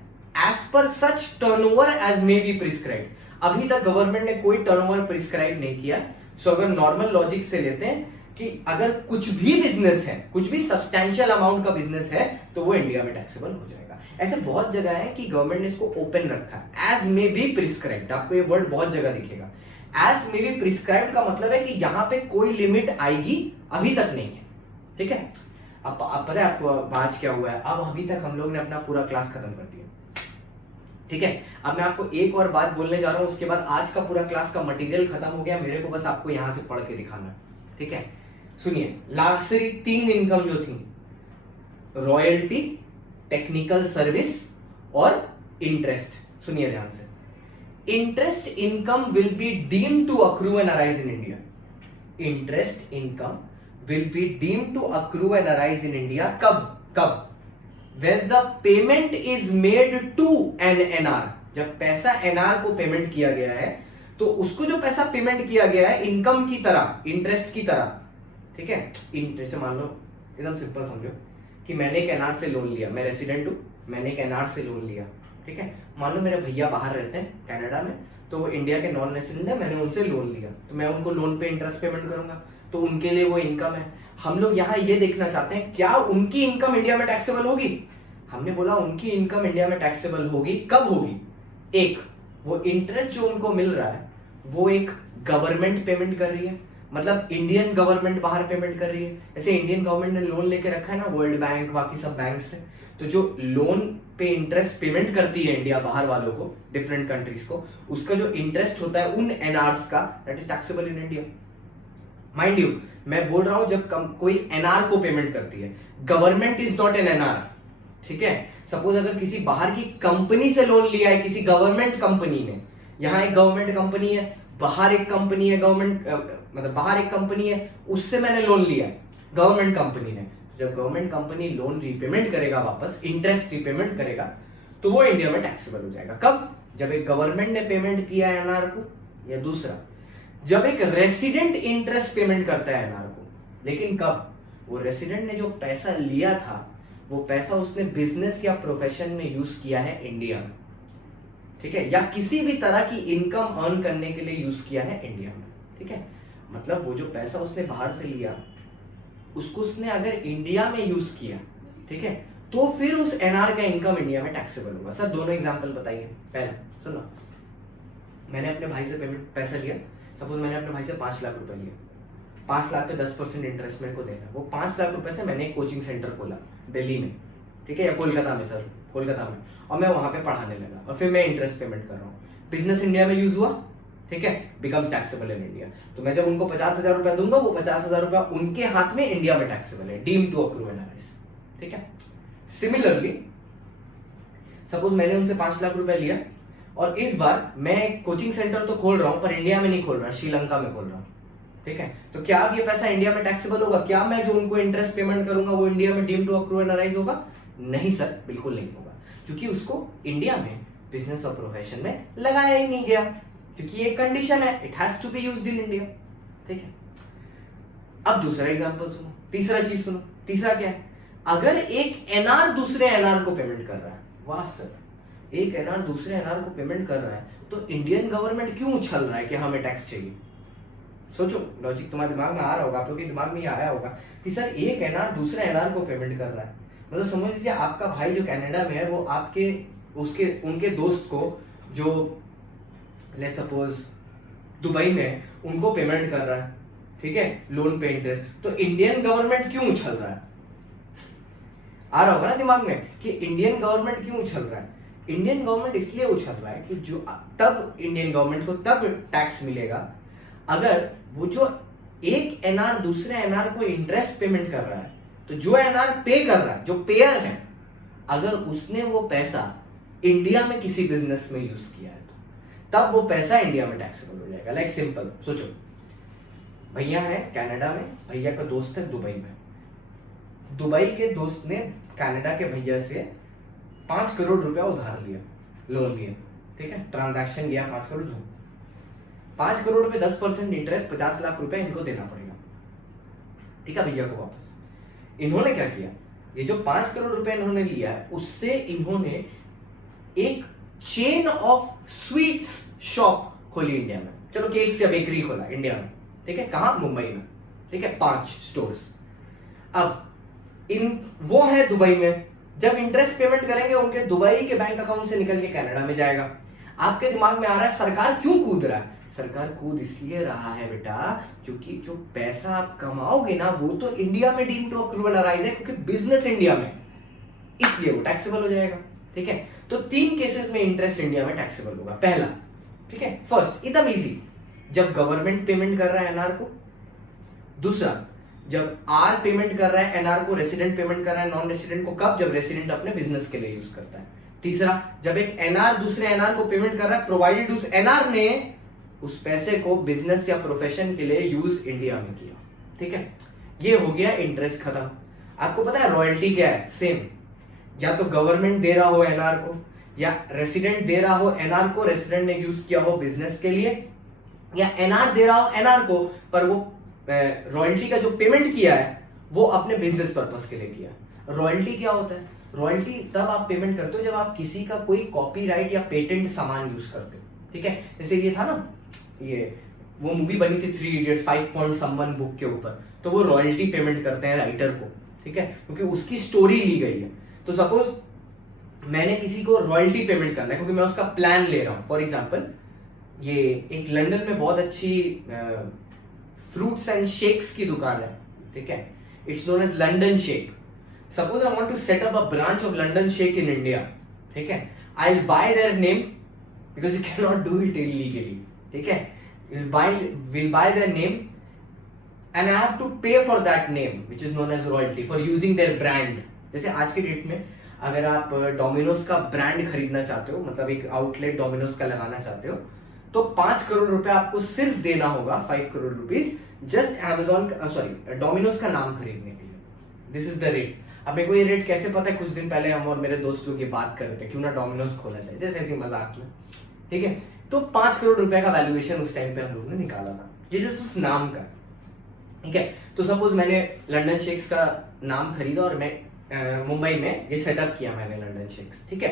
as per such turnover as may be prescribed. अभी तक गवर्नमेंट ने कोई टर्नओवर प्रिस्क्राइब नहीं किया। सो अगर नॉर्मल लॉजिक से लेते हैं कि अगर कुछ भी बिजनेस है, कुछ भी सब्सटैंशियल अमाउंट का बिजनेस है, तो वो इंडिया में टैक्सेबल हो जाएगा। ऐसे बहुत जगह है कि गवर्नमेंट ने इसको ओपन रखा है, एज मे बी प्रिस्क्राइब्ड। आपको ये वर्ड बहुत जगह दिखेगा। एज मे बी प्रिस्क्राइब्ड का मतलब है कि यहां पे कोई लिमिट आएगी, अभी तक नहीं है। ठीक है, अब पता है आपको आज क्या हुआ है? अब अभी तक हम लोग ने अपना पूरा क्लास खत्म कर दिया। ठीक है, अब मैं आपको एक और बात बोलने जा रहा हूं, उसके बाद आज का पूरा क्लास का मटेरियल खत्म हो गया। मेरे को बस आपको यहां से पढ़ के दिखाना। ठीक है, सुनिए, लास्टरी 3 इनकम जो थी, रॉयल्टी, टेक्निकल सर्विस और इंटरेस्ट। सुनिए ध्यान से, interest income will be deemed to accrue and arise in India. Interest income will be deemed to accrue and arise in India. कब? when the payment is made to an NR। जब पैसा NR को payment किया गया है, तो उसको जो पैसा पेमेंट किया गया है इनकम की तरह, इंटरेस्ट की तरह। ठीक है, जैसे मान लो, एकदम सिंपल समझो कि मैंने एक NR से लोन लिया, मैं रेसिडेंट हूं, मैंने एक NR से लोन लिया। ठीक है, मान लो मेरे भैया बाहर रहते हैं कनाडा में, तो वो इंडिया के नॉन रेसिडेंट है, मैंने उनसे लोन लिया, तो मैं उनको लोन पे इंटरेस्ट पेमेंट करूंगा, तो उनके लिए वो इनकम है। हम लोग यहाँ ये देखना चाहते हैं क्या उनकी इनकम इंडिया में टैक्सेबल होगी। हमने बोला उनकी इनकम इंडिया में टैक्सेबल होगी। कब होगी? एक, वो इंटरेस्ट जो उनको मिल रहा है वो एक गवर्नमेंट पेमेंट कर रही है, मतलब इंडियन गवर्नमेंट बाहर पेमेंट कर रही है। ऐसे इंडियन गवर्नमेंट ने लोन लेके रखा है ना, वर्ल्ड बैंक, बाकी सब बैंक से, तो जो लोन पे इंटरेस्ट पेमेंट करती है इंडिया बाहर वालों को, डिफरेंट कंट्रीज को, उसका जो इंटरेस्ट होता है उन एनआरस का, that is taxable in India. Mind you, मैं बोल रहा हूं जब कोई एनआर को पेमेंट करती है, government is not an NR. ठीक है, सपोज अगर किसी बाहर की कंपनी से लोन लिया है, किसी गवर्नमेंट कंपनी ने, यहां एक गवर्नमेंट कंपनी है, बाहर एक कंपनी है, गवर्नमेंट मतलब बाहर एक कंपनी है, उससे मैंने लोन लिया गवर्नमेंट कंपनी ने। जब गवर्नमेंट कंपनी लोन रीपेमेंट करेगा, वापस इंटरेस्ट रीपेमेंट करेगा, तो वो इंडिया में टैक्सेबल हो जाएगा। कब? जब एक गवर्नमेंट ने पेमेंट किया है एनआर को, या दूसरा जब एक रेसिडेंट इंटरेस्ट पेमेंट करता है एनआर को। लेकिन कब? वो रेसिडेंट ने जो पैसा लिया था, वो पैसा उसने बिजनेस या प्रोफेशन में यूज किया है इंडिया में। ठीक है, या किसी भी तरह की इनकम अर्न करने के लिए यूज किया है इंडिया में। ठीक है, मतलब वो जो पैसा उसने बाहर से लिया, उसको उसने अगर इंडिया में यूज किया, ठीक है, तो फिर उस एनआर का इनकम इंडिया में टैक्सेबल होगा। सर दोनों एग्जांपल बताइए। पहला सुनो, मैंने अपने भाई से पेमेंट पैसा लिया, सपोज मैंने अपने भाई से 5 लाख रुपए लिया, 5 लाख पे 10% इंटरेस्ट मेरे को देना है। वो 5 लाख रुपए से मैंने एक कोचिंग सेंटर खोला दिल्ली में, ठीक है, या कोलकाता में, सर कोलकाता में, और मैं वहां पे पढ़ाने लगा, और फिर मैं इंटरेस्ट पेमेंट कर रहा हूँ। बिजनेस इंडिया में यूज हुआ, ठीक है, बिकम्स टैक्सेबल इन इंडिया। तो मैं जब उनको 50,000 रुपया दूंगा, वो 50,000 रुपया उनके हाथ में इंडिया में टैक्सेबल है, डीम टू अक्रू एनआरआईज। ठीक है, सिमिलरली सपोज मैंने उनसे 5 लाख रुपया लिया, और इस बार मैं एक कोचिंग सेंटर तो खोल रहा हूं, पर इंडिया में नहीं खोल रहा, श्रीलंका में खोल रहा हूं। ठीक है, तो क्या अब ये पैसा इंडिया में टैक्सेबल होगा? क्या मैं जो उनको इंटरेस्ट पेमेंट करूंगा वो इंडिया में डीम टू अक्रू एनआरआईज होगा? नहीं सर, बिल्कुल नहीं होगा, क्योंकि उसको इंडिया में बिजनेस और प्रोफेशन में लगाया ही नहीं गया, क्योंकि ये कंडीशन है, it has to be used in India. ठीक है, अब दूसरा एग्जांपल सुनो, तीसरा चीज सुनो। तीसरा क्या है? अगर एक एनआर दूसरे एनआर को पेमेंट कर रहा है, वाह सर, एक एनआर दूसरे एनआर को पेमेंट कर रहा है, तो इंडियन गवर्नमेंट क्यों उछल रहा है कि हमें टैक्स चाहिए? सोचो, लॉजिक तुम्हारे दिमाग में आ रहा होगा, आप लोग के दिमाग में ही आया होगा कि सर एक एनआर दूसरे एनआर को पेमेंट कर रहा है, मतलब समझ लीजिए आपका भाई जो कनाडा में है, वो आपके उनके दोस्त को जो लेट्स सपोज दुबई में, उनको पेमेंट कर रहा है, ठीक है, लोन पे इंटरेस्ट। तो इंडियन गवर्नमेंट क्यों उछल रहा है? आ रहा होगा ना दिमाग में कि इंडियन गवर्नमेंट क्यों उछल रहा है? इंडियन गवर्नमेंट इसलिए उछल रहा है कि जो तब इंडियन गवर्नमेंट को तब टैक्स मिलेगा अगर वो जो एक एनआर दूसरे एनआर को इंटरेस्ट पेमेंट कर रहा है, तो जो एनआर पे कर रहा है, जो पेयर है, अगर उसने वो पैसा इंडिया में किसी बिजनेस में यूज किया है, तो तब वो पैसा इंडिया में टैक्सेबल हो जाएगा। लाइक सिंपल सोचो, भैया है कनाडा में, भैया का दोस्त है दुबई में, दुबई के दोस्त ने कनाडा के भैया से 5 करोड़ रुपया उधार लिया, लोन लिया, ठीक है, ट्रांजैक्शन किया 5 करोड़, 5 करोड़ पे 10% इंटरेस्ट, 50 लाख रुपए इनको देना पड़ेगा, ठीक है, भैया को वापस। इन्होंने क्या किया, ये जो 5 करोड़ रुपए इन्होंने लिया है उससे इन्होंने एक चेन ऑफ स्वीट्स शॉप खोली इंडिया में। चलो केक से बेकरी खोला इंडिया में, ठीक है, कहां, मुंबई में, ठीक है, 5 स्टोर्स। अब वो है दुबई में, जब इंटरेस्ट पेमेंट करेंगे उनके दुबई के बैंक अकाउंट से निकल के कनाडा में जाएगा। आपके दिमाग में आ रहा है सरकार क्यों कूद रहा है? सरकार कूद इसलिए रहा है बेटा क्योंकि जो पैसा आप कमाओगे ना वो तो इंडिया में डीम टू अक्रूवल अराइज है, क्योंकि बिजनेस इंडिया में, इसलिए वो टैक्सेबल हो जाएगा। ठीक है, तो 3 केसेस में इंटरेस्ट इंडिया में टैक्सेबल होगा। पहला, ठीक है, फर्स्ट एकदम इजी, जब गवर्नमेंट पेमेंट कर रहा है एनआर को। दूसरा, जब आर पेमेंट कर रहा है एनआर को, रेसिडेंट पेमेंट कर रहा है नॉन रेसिडेंट को, कब, जब रेसिडेंट अपने बिजनेस के लिए यूज करता है। तीसरा, जब एक एनआर दूसरे एनआर को पेमेंट कर रहा है प्रोवाइडेड उस एनआर ने उस पैसे को बिजनेस या प्रोफेशन के लिए यूज इंडिया में किया। ठीक है, ये हो गया इंटरेस्ट खत्म। आपको पता है रॉयल्टी क्या है? सेम, या तो गवर्नमेंट दे रहा हो एनआर को या रेसिडेंट दे रहा हो एनआर को, रेसिडेंट ने यूज किया हो बिजनेस के लिए, या एनआर दे रहा हो एनआर को पर वो रॉयल्टी का जो पेमेंट किया है वो अपने बिजनेस पर्पस के लिए किया। रॉयल्टी क्या होता है? रॉयल्टी तब आप पेमेंट करते हो जब आप किसी का कोई कॉपीराइट या पेटेंट सामान यूज करते हो। ठीक है, जैसे ये था ना, ये वो मूवी बनी थी 3 इडियट्स 5.1 बुक के ऊपर, तो वो रॉयल्टी पेमेंट करते हैं राइटर को। ठीक है, क्योंकि उसकी स्टोरी ली गई है। तो सपोज मैंने किसी को रॉयल्टी पेमेंट करना है क्योंकि मैं उसका प्लान ले रहा हूं। फॉर एग्जांपल, ये एक लंदन में बहुत अच्छी फ्रूट्स एंड शेक्स की दुकान है। ठीक है, it's known as London shake. Suppose I want to set up a branch of London shake in India. ठीक है, I will buy their name because you can not do it illegally. ठीक है, we'll buy their name and I have to pay for that name which is known as royalty for using their brand। जैसे आज के date में अगर आप Domino's का brand खरीदना चाहते हो, मतलब एक आउटलेट डोमिनोज का लगाना चाहते हो, तो 5 करोड़ रुपए आपको सिर्फ देना होगा, 5 crore rupees, just Amazon Domino's का नाम खरीदने के लिए। This is the rate. अब मेरे को ये रेट कैसे पता है? कुछ दिन पहले हम और मेरे दोस्त लोग ये बात कर रहे थे, क्यों ना डोमिनोज खोला जाए, जैसे ऐसी मजाक में। ठीक है, तो 5 करोड़ रुपए का वैल्यूएशन उस टाइम पे हम लोगों ने निकाला था, जिस उस नाम का। ठीक है, तो सपोज मैंने लंदन शेक्स का नाम खरीदा और मैं मुंबई में ये सेटअप किया मैंने लंदन शेक्स। ठीक है,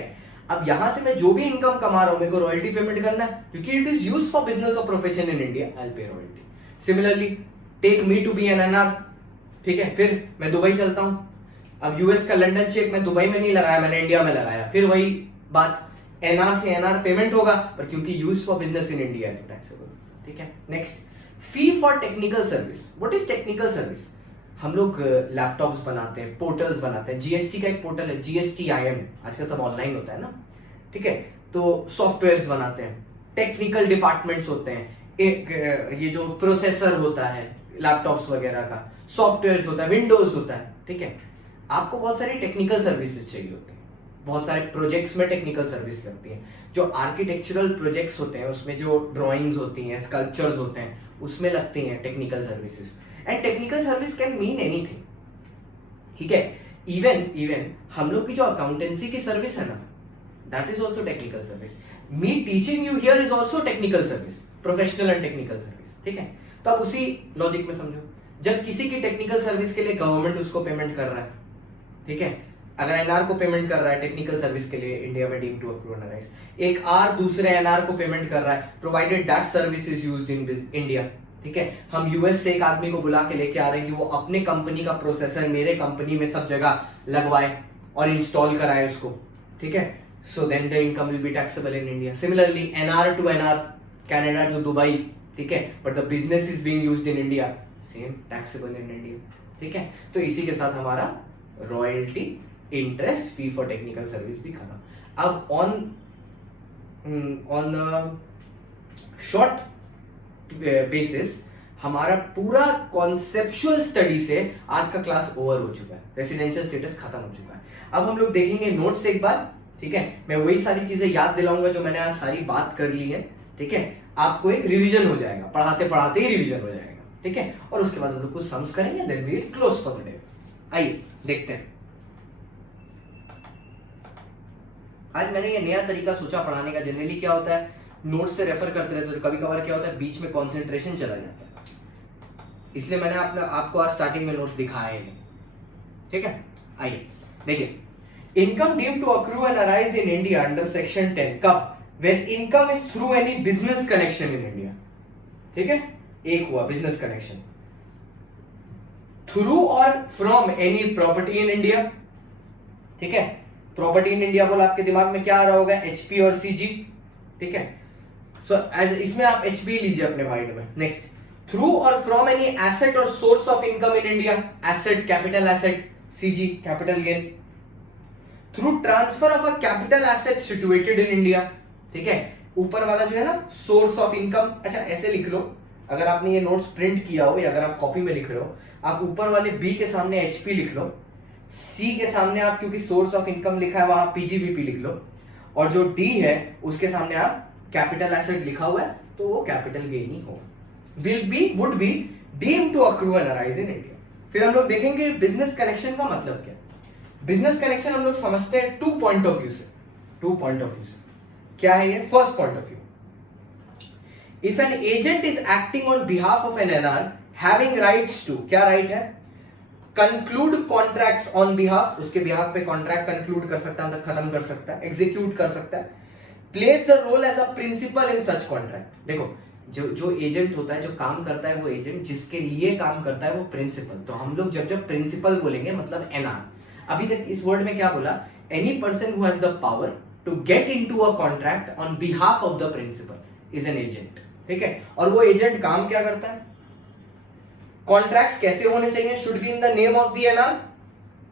अब यहां से मैं जो भी इनकम कमा रहा हूं मेरे को रॉयल्टी पेमेंट करना है क्योंकि it is used for business और profession in India, I will pay royalty. Similarly take me to be an NR. ठीक है, फिर मैं दुबई चलता हूं। अब यूएस का लंदन शेक मैं दुबई में नहीं लगाया, मैंने इंडिया में लगाया, फिर वही बात, एनआर से एनआर पेमेंट होगा पर क्योंकि use for business in India तो टैक्सेबल। ठीक है, next, fee for technical service. What is technical service? हम लोग लैपटॉप्स बनाते हैं, पोर्टल्स बनाते हैं। जीएसटी का एक पोर्टल है GSTIN, आजकल सब ऑनलाइन होता है ना। ठीक है, तो सॉफ्टवेयर्स बनाते हैं, टेक्निकल डिपार्टमेंट्स होते हैं, एक ये जो प्रोसेसर होता है लैपटॉप्स वगैरह का, सॉफ्टवेयर होता है, विंडोज होता है। ठीक है, आपको बहुत सारी टेक्निकल सर्विसेज चाहिए होती है, बहुत सारे प्रोजेक्ट्स में टेक्निकल सर्विस लगती है। जो आर्किटेक्चरल प्रोजेक्ट्स होते हैं उसमें जो ड्राइंग्स होती हैं, स्कल्पचर्स होते हैं, उसमें लगती हैं technical services. And technical service can mean anything. ठीक है, इवन हम लोग की जो अकाउंटेंसी की सर्विस है ना, that is also technical service. Me teaching you here is also technical service, professional and technical service. ठीक है, तो आप उसी लॉजिक में समझो, जब किसी की टेक्निकल सर्विस के लिए गवर्नमेंट उसको पेमेंट कर रहा है, ठीक है, अगर एनआर को पेमेंट कर रहा है टेक्निकल सर्विस के लिए इंडिया में डीम टू अक्रूवल अराइज, एक आर दूसरे एनआर को पेमेंट कर रहा है provided that service is used in India. ठीक है, हम यूएस से एक आदमी को बुला के लेके आ रहे हैं कि वो अपने कंपनी का प्रोसेसर मेरे कंपनी में सब जगह लगवाए और इंस्टॉल कराए उसको। ठीक है, so then the income will be taxable in India. Similarly NR to NR, Canada to Dubai, ठीक है, but the business is being used in India, same taxable in India. ठीक है, तो इसी के साथ हमारा royalty, interest, fee for technical service भी खत्म। अब ऑन शॉर्ट बेसिस हमारा पूरा कॉन्सेप्चुअल स्टडी से आज का क्लास ओवर हो चुका है, रेसिडेंशियल स्टेटस खत्म हो चुका है। अब हम लोग देखेंगे नोट्स एक बार। ठीक है, मैं वही सारी चीजें याद दिलाऊंगा जो मैंने आज सारी बात कर ली है। ठीक है, आपको एक रिवीजन हो जाएगा, पढ़ाते पढ़ाते ही रिवीजन हो जाएगा। ठीक है, और उसके बाद हम लोग कुछ सम्स करेंगे, then we will close for the day. आइए देखते हैं। आज मैंने ये नया तरीका सोचा पढ़ाने का। जनरली क्या होता है, नोट से रेफर करते रहते, तो कभी कभार क्या होता है बीच में कंसंट्रेशन चला जाता है, इसलिए मैंने आपको आज स्टार्टिंग में नोट्स दिखाए नहीं। ठीक है, आइए देखिए, income deemed to accrue and arise in India under section 10 कब? When income is through any business connection in India. ठीक है, एक हुआ बिजनेस कनेक्शन, थ्रू और from any property in India. ठीक है, प्रॉपर्टी इन इंडिया बोला, आपके दिमाग में क्या आ रहा होगा? एचपी और सीजी। ठीक है, सो इसमें आप एचपी लीजिए अपने माइंड में। नेक्स्ट, थ्रू और फ्रॉम एनी एसेट और source of income in India, asset capital asset, CG capital gain. Through transfer of a capital asset situated in India. ठीक है, ऊपर वाला जो है ना सोर्स ऑफ इनकम, अच्छा ऐसे लिख लो, अगर आपने ये नोट्स प्रिंट किया हो या अगर आप कॉपी में लिख रहे हो, आप ऊपर वाले बी के सामने एचपी लिख लो, सी के सामने आप क्योंकि सोर्स ऑफ इनकम लिखा है वहां पीजीबीपी लिख लो, और जो डी है उसके सामने आप कैपिटल एसेट लिखा हुआ है तो वो कैपिटल गेन ही होगा। Will be, would be deemed to accrue and arise in India. फिर हम लोग देखेंगे बिजनेस कनेक्शन का मतलब क्या। बिजनेस कनेक्शन हम लोग समझते हैं टू पॉइंट ऑफ व्यू से। टू पॉइंट ऑफ व्यू से क्या है ये? First point of view, if an agent is acting on behalf of an NR having rights to, क्या राइट है? कंक्लूड कॉन्ट्रैक्ट्स ऑन बिहाफ, उसके बिहाफ पे contract conclude कर सकता है, मतलब खत्म कर सकता है, एग्जीक्यूट कर सकता है। Place the role as a principal in such contract. देखो, जो एजेंट होता है, जो काम करता है, वो एजेंट जिसके लिए काम करता है वो प्रिंसिपल। तो हम लोग जब जब प्रिंसिपल बोलेंगे मतलब एनआर, अभी तक इस वर्ड में क्या बोला? Any person who has the power to get into a contract on behalf of the principal is an agent. ठीक है, और वो एजेंट काम क्या करता है? कॉन्ट्रैक्ट्स कैसे होने चाहिए? Should be in the name of the NR.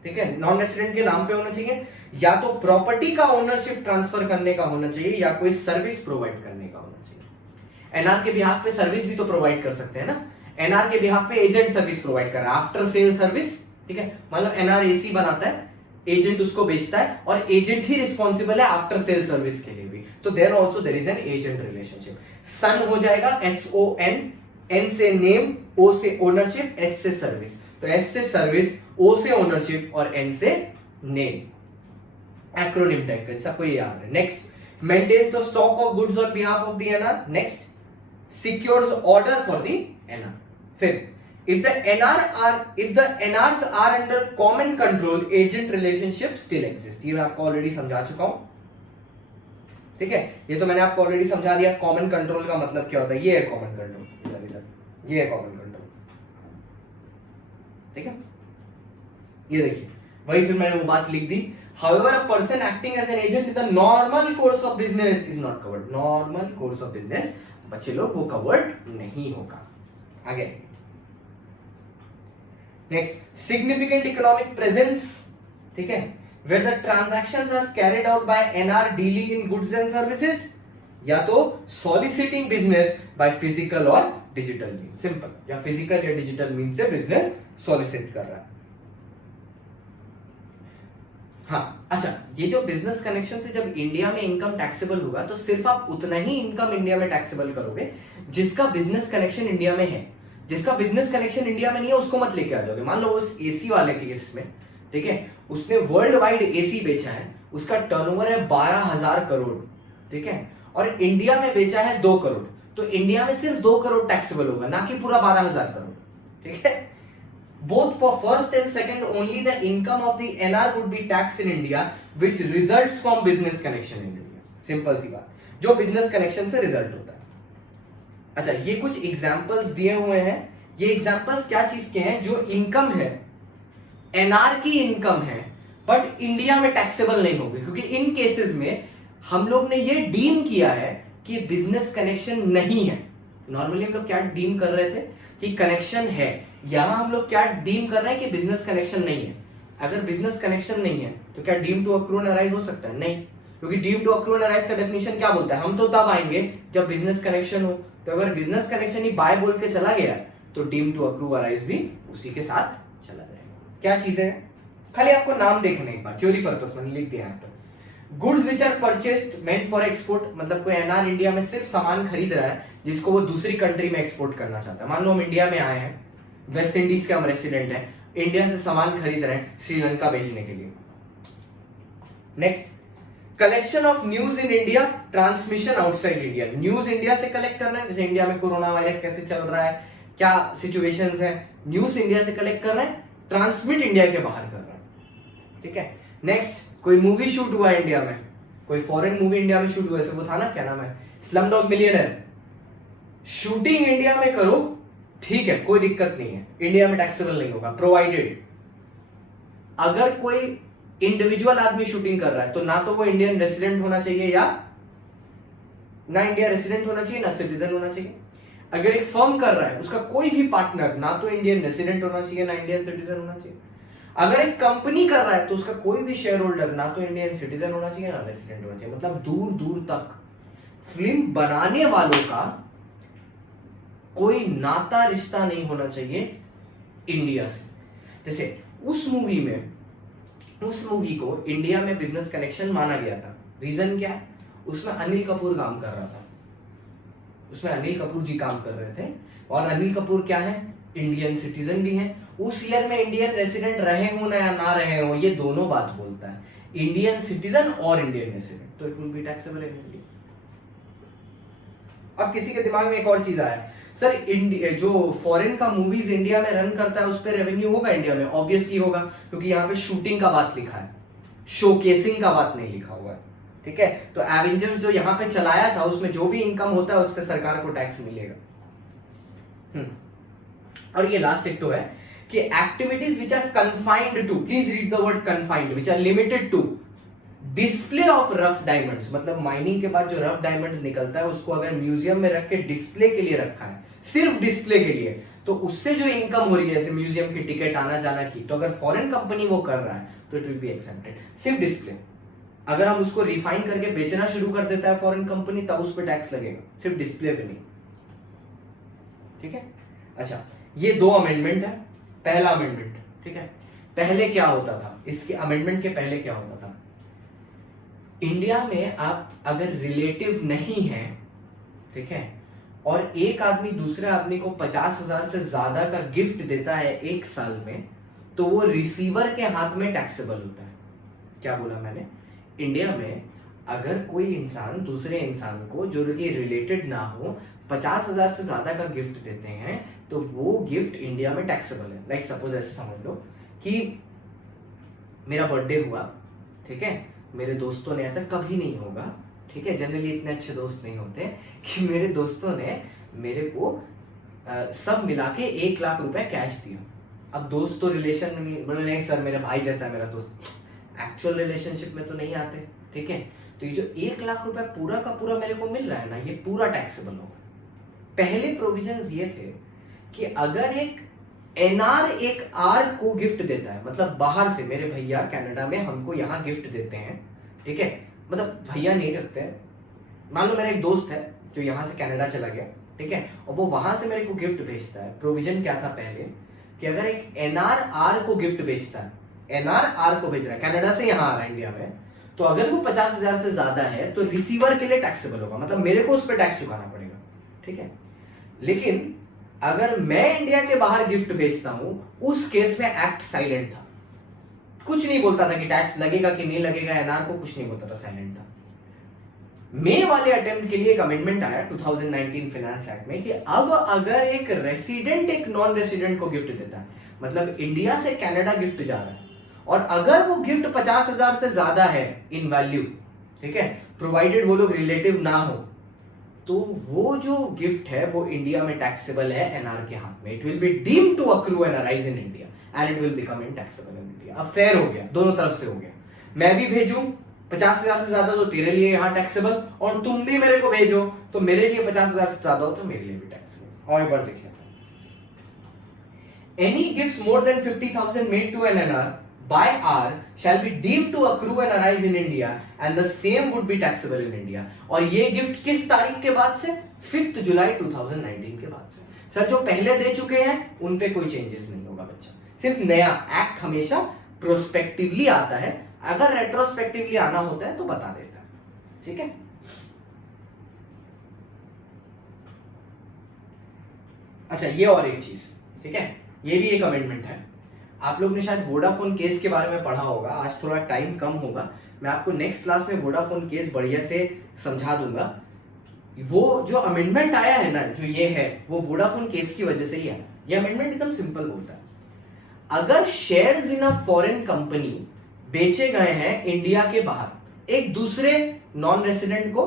ठीक है, नॉन रेसिडेंट के नाम पे होना चाहिए, या तो प्रॉपर्टी का ओनरशिप ट्रांसफर करने का होना चाहिए, या कोई सर्विस प्रोवाइड करने का होना चाहिए। एनआर के बिहाफ पे सर्विस भी तो प्रोवाइड कर सकते हैं ना। एनआर के बिहाफ पे एजेंट सर्विस प्रोवाइड कर रहा है, आफ्टर सेल सर्विस। ठीक है, मान लो एनआर एसी बनाता है, एजेंट उसको बेचता है, और एजेंट ही रिस्पॉन्सिबल है आफ्टर सेल सर्विस के लिए भी, तो there also there is an agent relationship. Son हो जाएगा SON, N से नेम, O से ओनरशिप, S से सर्विस। तो S से सर्विस, O से ओनरशिप और N से नेम, एक्रोनिम टाइप का, सबको ये याद है। Next, maintains the stock of goods on behalf of the NR. Next, secures order for the NR. फिर if the NRs are under common control, agent relationship still exists। ये मैं आपको already समझा चुका हूं। ठीक है, ये तो मैंने आपको ऑलरेडी समझा दिया। कॉमन कंट्रोल का मतलब क्या होता है? ये है कॉमन कंट्रोल, ये है कॉमन कंट्रोल। ठीक है, ये देखिए, वही फिर मैंने वो बात लिख दी। However, a person acting as an agent in the normal course of business is not covered। Normal course of business, बच्चे लोग, वो कवर्ड नहीं होगा। आगे नेक्स्ट, सिग्निफिकेंट इकोनॉमिक प्रेजेंस। ठीक है, where the transactions are carried out by NR dealing in goods and services, या तो soliciting business by physical और digital means, सिंपल, या physical या digital means से business solicit कर रहा है। हाँ, अच्छा, ये जो बिजनेस कनेक्शन से जब इंडिया में इनकम टैक्सेबल होगा तो सिर्फ आप उतना ही इनकम इंडिया में टैक्सेबल करोगे जिसका बिजनेस कनेक्शन इंडिया में है। जिसका बिजनेस कनेक्शन इंडिया में नहीं है उसको मत लेके आ जाओगे। मान लो उस एसी वाले केस में, ठीक है, उसने वर्ल्ड वाइड एसी बेचा है, उसका टर्नओवर है 12,000 करोड़, ठीक है, और इंडिया में बेचा है 2 करोड़, तो इंडिया में सिर्फ 2 करोड़ टैक्सेबल होगा, ना कि पूरा 12,000 करोड़। ठीक है, both for first and second only the income of the NR would be taxed in India which results from business connection in India। Simple सी बात, जो बिजनेस कनेक्शन से रिजल्ट होता है। अच्छा, ये कुछ एग्जांपल्स दिए हुए हैं। ये एग्जांपल्स क्या चीज के हैं? जो इनकम है, एनआर की इनकम है, बट इंडिया में टैक्सेबल नहीं होगी, क्योंकि इन केसेस में हम लोग ने ये डीम किया है कि बिजनेस कनेक्शन नहीं है। नॉर्मली हम लोग क्या डीम कर रहे थे कि कनेक्शन है, यहां हम लोग क्या डीम कर रहे हैं कि बिजनेस कनेक्शन नहीं है। अगर बिजनेस कनेक्शन नहीं है तो क्या deem to accrue and arise हो सकता है? नहीं, क्योंकि deem to accrue and arise का डेफिनेशन क्या बोलता है? हम तो तब आएंगे जब बिजनेस कनेक्शन हो। तो अगर बिजनेस कनेक्शन ही बाय बोल के चला गया तो डीम टू अक्रू अराइज भी उसी के साथ चला जाएगा। क्या चीजें हैं? खाली आपको नाम देखने एक बार, थ्योरी पर्पस मैंने लिख दिया यहाँ पर। Goods which are purchased meant for export, मतलब कोई एनआर इंडिया में सिर्फ सामान खरीद रहा है जिसको वो दूसरी कंट्री में एक्सपोर्ट करना चाहता है। मान लो हम इंडिया में आए हैं, वेस्ट इंडीज के हम रेसिडेंट हैं, इंडिया से सामान खरीद रहे हैं श्रीलंका भेजने के लिए। Next, collection of news in India, transmission outside India. News India से कलेक्ट करना है, जैसे इंडिया में कोरोना वायरस कैसे चल रहा है, क्या सिचुएशंस है, न्यूज इंडिया से कलेक्ट कर रहे हैं, ट्रांसमिट इंडिया के बाहर कर रहे हैं। ठीक है। नेक्स्ट, कोई मूवी शूट हुआ इंडिया में, कोई फॉरेन मूवी इंडिया में शूट हुआ, ऐसे वो था ना, क्या नाम है, slum dog millionaire. Shooting India में करो, ठीक है, कोई दिक्कत नहीं है, इंडिया में टैक्सेबल नहीं होगा, प्रोवाइडेड अगर कोई इंडिविजुअल आदमी शूटिंग कर रहा है तो ना तो वो इंडियन रेसिडेंट होना चाहिए, या ना इंडिया रेसिडेंट होना चाहिए, ना सिटीजन होना चाहिए। अगर एक फर्म कर रहा है, उसका कोई भी पार्टनर ना तो इंडियन रेसिडेंट होना चाहिए, ना इंडियन सिटीजन होना चाहिए। अगर एक कंपनी कर रहा है तो उसका कोई भी शेयर होल्डर ना तो इंडियन सिटीजन होना चाहिए, ना रेसिडेंट होना चाहिए। मतलब दूर दूर तक फिल्म बनाने वालों का कोई नाता रिश्ता नहीं होना चाहिए इंडिया से। जैसे उस मूवी को इंडिया में बिजनेस कनेक्शन माना गया था। रीजन क्या है, उसमें अनिल कपूर काम कर रहा था, उसमें अनिल कपूर जी काम कर रहे थे, और अनिल कपूर क्या है, इंडियन सिटीजन भी हैं। उस ईयर में इंडियन रेसिडेंट रहे हो ना या ना रहे हो, ये दोनों बात बोलता है, इंडियन सिटीजन और इंडियन रेसिडेंट, तो it will be taxable in India. अब किसी के दिमाग में एक और चीज आया, सर जो फॉरेन का मूवीज इंडिया में रन करता है उस पर रेवेन्यू होगा इंडिया में? ऑब्वियसली होगा, क्योंकि यहाँ पे शूटिंग का बात लिखा है, शोकेसिंग का बात नहीं लिखा हुआ है, ठीक है। तो एवेंजर्स जो यहाँ पे चलाया था उसमें जो भी इनकम होता है उस पर सरकार को टैक्स मिलेगा। और ये लास्ट एक तो है कि activities which are confined to, please read the word confined, which are limited to display of rough diamonds, मतलब माइनिंग के बाद जो रफ डायमंड्स निकलता है उसको अगर म्यूजियम में रख के डिस्प्ले के लिए रखा है, सिर्फ डिस्प्ले के लिए, तो उससे जो इनकम हो रही है जैसे म्यूजियम की टिकट आना जाना की, तो अगर फॉरेन कंपनी वो कर रहा है तो इट विल बी एक्सेप्टेड। सिर्फ डिस्प्ले, अगर हम उसको रिफाइन करके बेचना शुरू कर देता है फॉरेन कंपनी, तब उस पर टैक्स लगेगा, सिर्फ डिस्प्ले पे नहीं, ठीक है। अच्छा, ये दो अमेंडमेंट है। पहला अमेंडमेंट, ठीक है, पहले क्या होता था, इसके अमेंडमेंट के पहले क्या होता था, इंडिया में आप अगर रिलेटिव नहीं है, ठीक है, और एक आदमी दूसरे आदमी को 50,000 से ज्यादा का गिफ्ट देता है एक साल में, तो वो रिसीवर के हाथ में टैक्सेबल होता है। क्या बोला मैंने, इंडिया में अगर कोई इंसान दूसरे इंसान को जो कि रिलेटेड ना हो 50,000 से ज्यादा का गिफ्ट देते हैं तो वो गिफ्ट इंडिया में टैक्सेबल है। लाइक सपोज ऐसे समझ लो कि मेरा बर्थडे हुआ, ठीक है, मेरे दोस्तों ने, ऐसा कभी नहीं होगा, ठीक है, जनरली इतने अच्छे दोस्त नहीं होते, कि मेरे दोस्तों ने मेरे को सब मिला के 1 लाख रुपए कैश दिया। अब दोस्त तो रिलेशन में नहीं, बोले नहीं सर मेरा भाई जैसा है मेरा दोस्त, एक्चुअल रिलेशनशिप में तो नहीं आते, ठीक है। तो ये जो 1 लाख रुपए पूरा का पूरा मेरे को मिल रहा है ना, ये पूरा टैक्सेबल होगा। पहले प्रोविजंस ये थे कि अगर एक एनआर एक आर को गिफ्ट देता है, मतलब बाहर से, मेरे भैया कनाडा में हमको यहाँ गिफ्ट देते हैं, ठीक है, मतलब भैया नहीं रखते हैं, मान लो मेरा एक दोस्त है जो यहाँ से कनाडा चला गया, ठीक है, और वो वहां से मेरे को गिफ्ट भेजता है। प्रोविजन क्या था पहले कि अगर एक एनआर आर को गिफ्ट भेजता है, एनआर आर को भेज रहा है कनाडा से यहाँ आ रहा है इंडिया में, तो अगर वो 50,000 से ज्यादा है तो रिसीवर के लिए टैक्सेबल होगा, मतलब मेरे को उस पर टैक्स चुकाना पड़ेगा, ठीक है। लेकिन अगर मैं इंडिया के बाहर गिफ्ट भेजता हूं, उस केस में एक्ट साइलेंट था, कुछ नहीं बोलता था कि टैक्स लगेगा कि नहीं लगेगा, एनआर को कुछ नहीं बोलता था, साइलेंट था। मे वाले अटेम्प्ट के लिए एक अमेंडमेंट आया 2019 फाइनेंस एक्ट में कि अब अगर एक रेसिडेंट एक नॉन रेसिडेंट को गिफ्ट देता है, मतलब इंडिया से कनाडा गिफ्ट जा रहा है, और अगर वो गिफ्ट 50,000 से ज्यादा है इन वैल्यू, ठीक है, प्रोवाइडेड वो लोग रिलेटिव ना हो, तो वो जो गिफ्ट है वो इंडिया में टैक्सेबल है एनआर के हाथ में। It will be deemed to accrue and arise in India and it will become in taxable in India. अब फेयर हो गया, दोनों तरफ से हो गया, मैं भी भेजूं 50,000 से ज्यादा तो तेरे लिए यहाँ टैक्सेबल, और तुम भी मेरे को भेजो तो मेरे लिए 50,000 से ज्यादा हो तो मेरे लिए भी टैक्सेबल। और एक बार देख लेते हैं, any gifts more than 50,000 made to an NR by R shall be deemed to accrue and arise in India and the same would be taxable in India। और ये गिफ्ट किस तारीख के बाद से? 5 जुलाई 2019 के बाद से। सर जो पहले दे चुके हैं उन पे कोई चेंजेस नहीं होगा बच्चा, सिर्फ नया एक्ट हमेशा प्रोस्पेक्टिवली आता है, अगर रेट्रोस्पेक्टिवली आना होता है तो बता देता है, ठीक है। अच्छा, ये और एक चीज, ठीक है, ये भी एक अमेंडमेंट है। आप लोग ने शायद वोडाफोन केस के बारे में पढ़ा होगा, आज थोड़ा टाइम कम होगा, मैं आपको नेक्स्ट क्लास में वोडाफोन केस बढ़िया से समझा दूंगा। वो जो अमेंडमेंट आया है ना, जो ये है, वो वोडाफोन केस की वजह से ही आया। ये अमेंडमेंट एकदम सिंपल बोलता है, अगर shares in a foreign company बेचे गए हैं इंडिया के बाहर एक दूसरे नॉन रेसिडेंट को,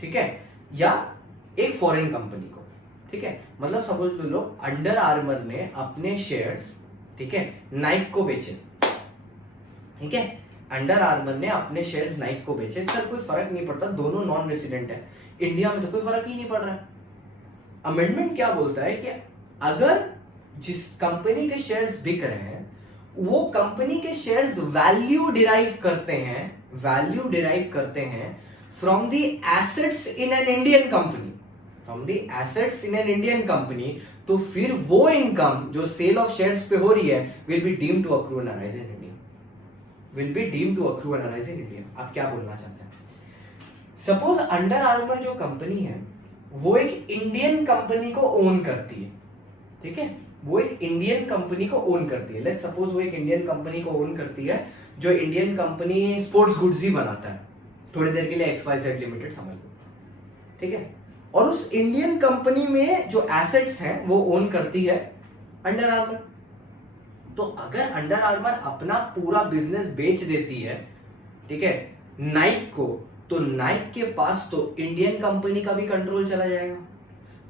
ठीक है, या एक फॉरेन कंपनी को, ठीक है। मतलब सपोज लो अंडर आर्मर ने अपने शेयर्स, ठीक है, नाइक को बेचे, ठीक है, अंडर आर्मर ने अपने शेयर्स नाइक को बेचे। सर कोई फर्क नहीं पड़ता, दोनों नॉन रेसिडेंट है, इंडिया में तो कोई फर्क ही नहीं पड़ रहा है। अमेंडमेंट क्या बोलता है कि अगर जिस कंपनी के शेयर्स बिक रहे हैं वो कंपनी के शेयर्स वैल्यू डिराइव करते हैं from the assets in an Indian company, तो फिर वो इनकम जो सेल ऑफ शेयर्स पे हो रही है will be deemed to accrue and arise in India. आप क्या बोलना चाहते हैं? सपोज अंडर आर्मर जो कंपनी है वो एक इंडियन कंपनी को ओन करती है, ठीक है, वो एक इंडियन कंपनी को ओन करती है। लेट्स सपोज वो एक इंडियन कंपनी को ओन करती है जो इंडियन कंपनी स्पोर्ट्स गुड्स ही बनाता है, थोड़ी देर के लिए XYZ लिमिटेड समझ लो, ठीक है, और उस इंडियन कंपनी में जो एसेट्स हैं वो ओन करती है अंडर आर्मर। तो अगर अंडर आर्मर अपना पूरा बिजनेस बेच देती है, ठीक है, नाइक को, तो नाइक के पास तो इंडियन कंपनी का भी कंट्रोल चला जाएगा।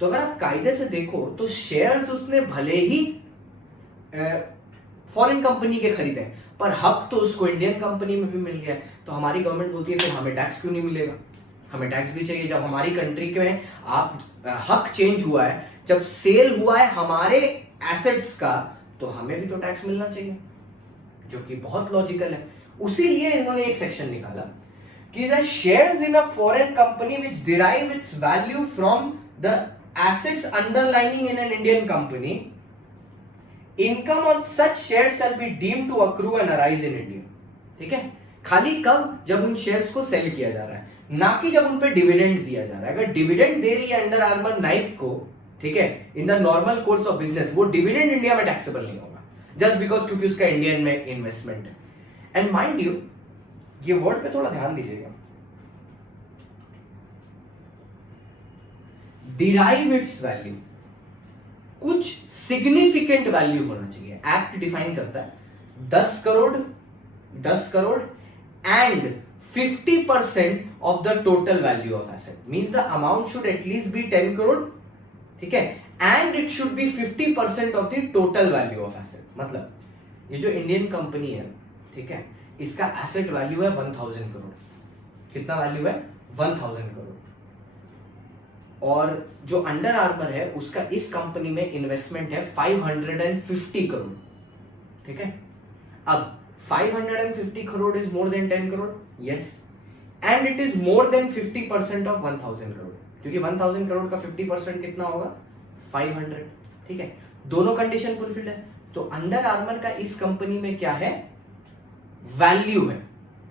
तो अगर आप कायदे से देखो तो शेयर्स उसने भले ही फॉरेन कंपनी के खरीदे पर हक तो उसको इंडियन कंपनी में भी मिल गया। तो हमारी गवर्नमेंट बोलती है फिर हमें टैक्स क्यों नहीं मिलेगा? हमें टैक्स भी चाहिए। जब हमारी कंट्री के में आप हक चेंज हुआ है, जब सेल हुआ है हमारे एसेट्स का, तो हमें भी तो टैक्स मिलना चाहिए, जो कि बहुत लॉजिकल है। उसी लिए इन्होंने एक सेक्शन निकाला कि the shares in a foreign company which derive its value from the assets underlining in an Indian company, income on such shares shall be deemed to accrue and arise in India. ठीक है, खाली कब? जब उन shares को cell किया जा रहा है, ना कि जब उन पे डिविडेंड दिया जा रहा है। अगर डिविडेंड दे रही है अंडर आर्मर नाइक को, ठीक है, in the normal course of business, वो डिविडेंड इंडिया में टैक्सेबल नहीं होगा, जस्ट बिकॉज क्योंकि उसका इंडियन में इन्वेस्टमेंट है। एंड माइंड यू, ये वर्ड पे थोड़ा ध्यान दीजिएगा, डिराइव इट्स वैल्यू, कुछ सिग्निफिकेंट वैल्यू होना चाहिए। एक्ट डिफाइन करता है 10 crore and 50% of the total value of asset, means the amount should at least be 10 crore, ठीक है, and it should be 50% of the total value of asset। मतलब ये जो इंडियन कंपनी है, ठीक है, इसका एसेट वैल्यू है 1000 करोड़। कितना वैल्यू है? 1000 करोड़। और जो अंडर आर्मर है उसका इस कंपनी में इन्वेस्टमेंट है 550 करोड़, ठीक है। अब 550 crore is more than 10 crore, yes, and it is more than 50% of 1000 crore, क्योंकि 1000 करोड़ का 50% कितना होगा? 500, ठीक है। दोनों कंडीशन फुलफिल्ड है। तो अंडर आर्मर का इस कंपनी में क्या है? वैल्यू है,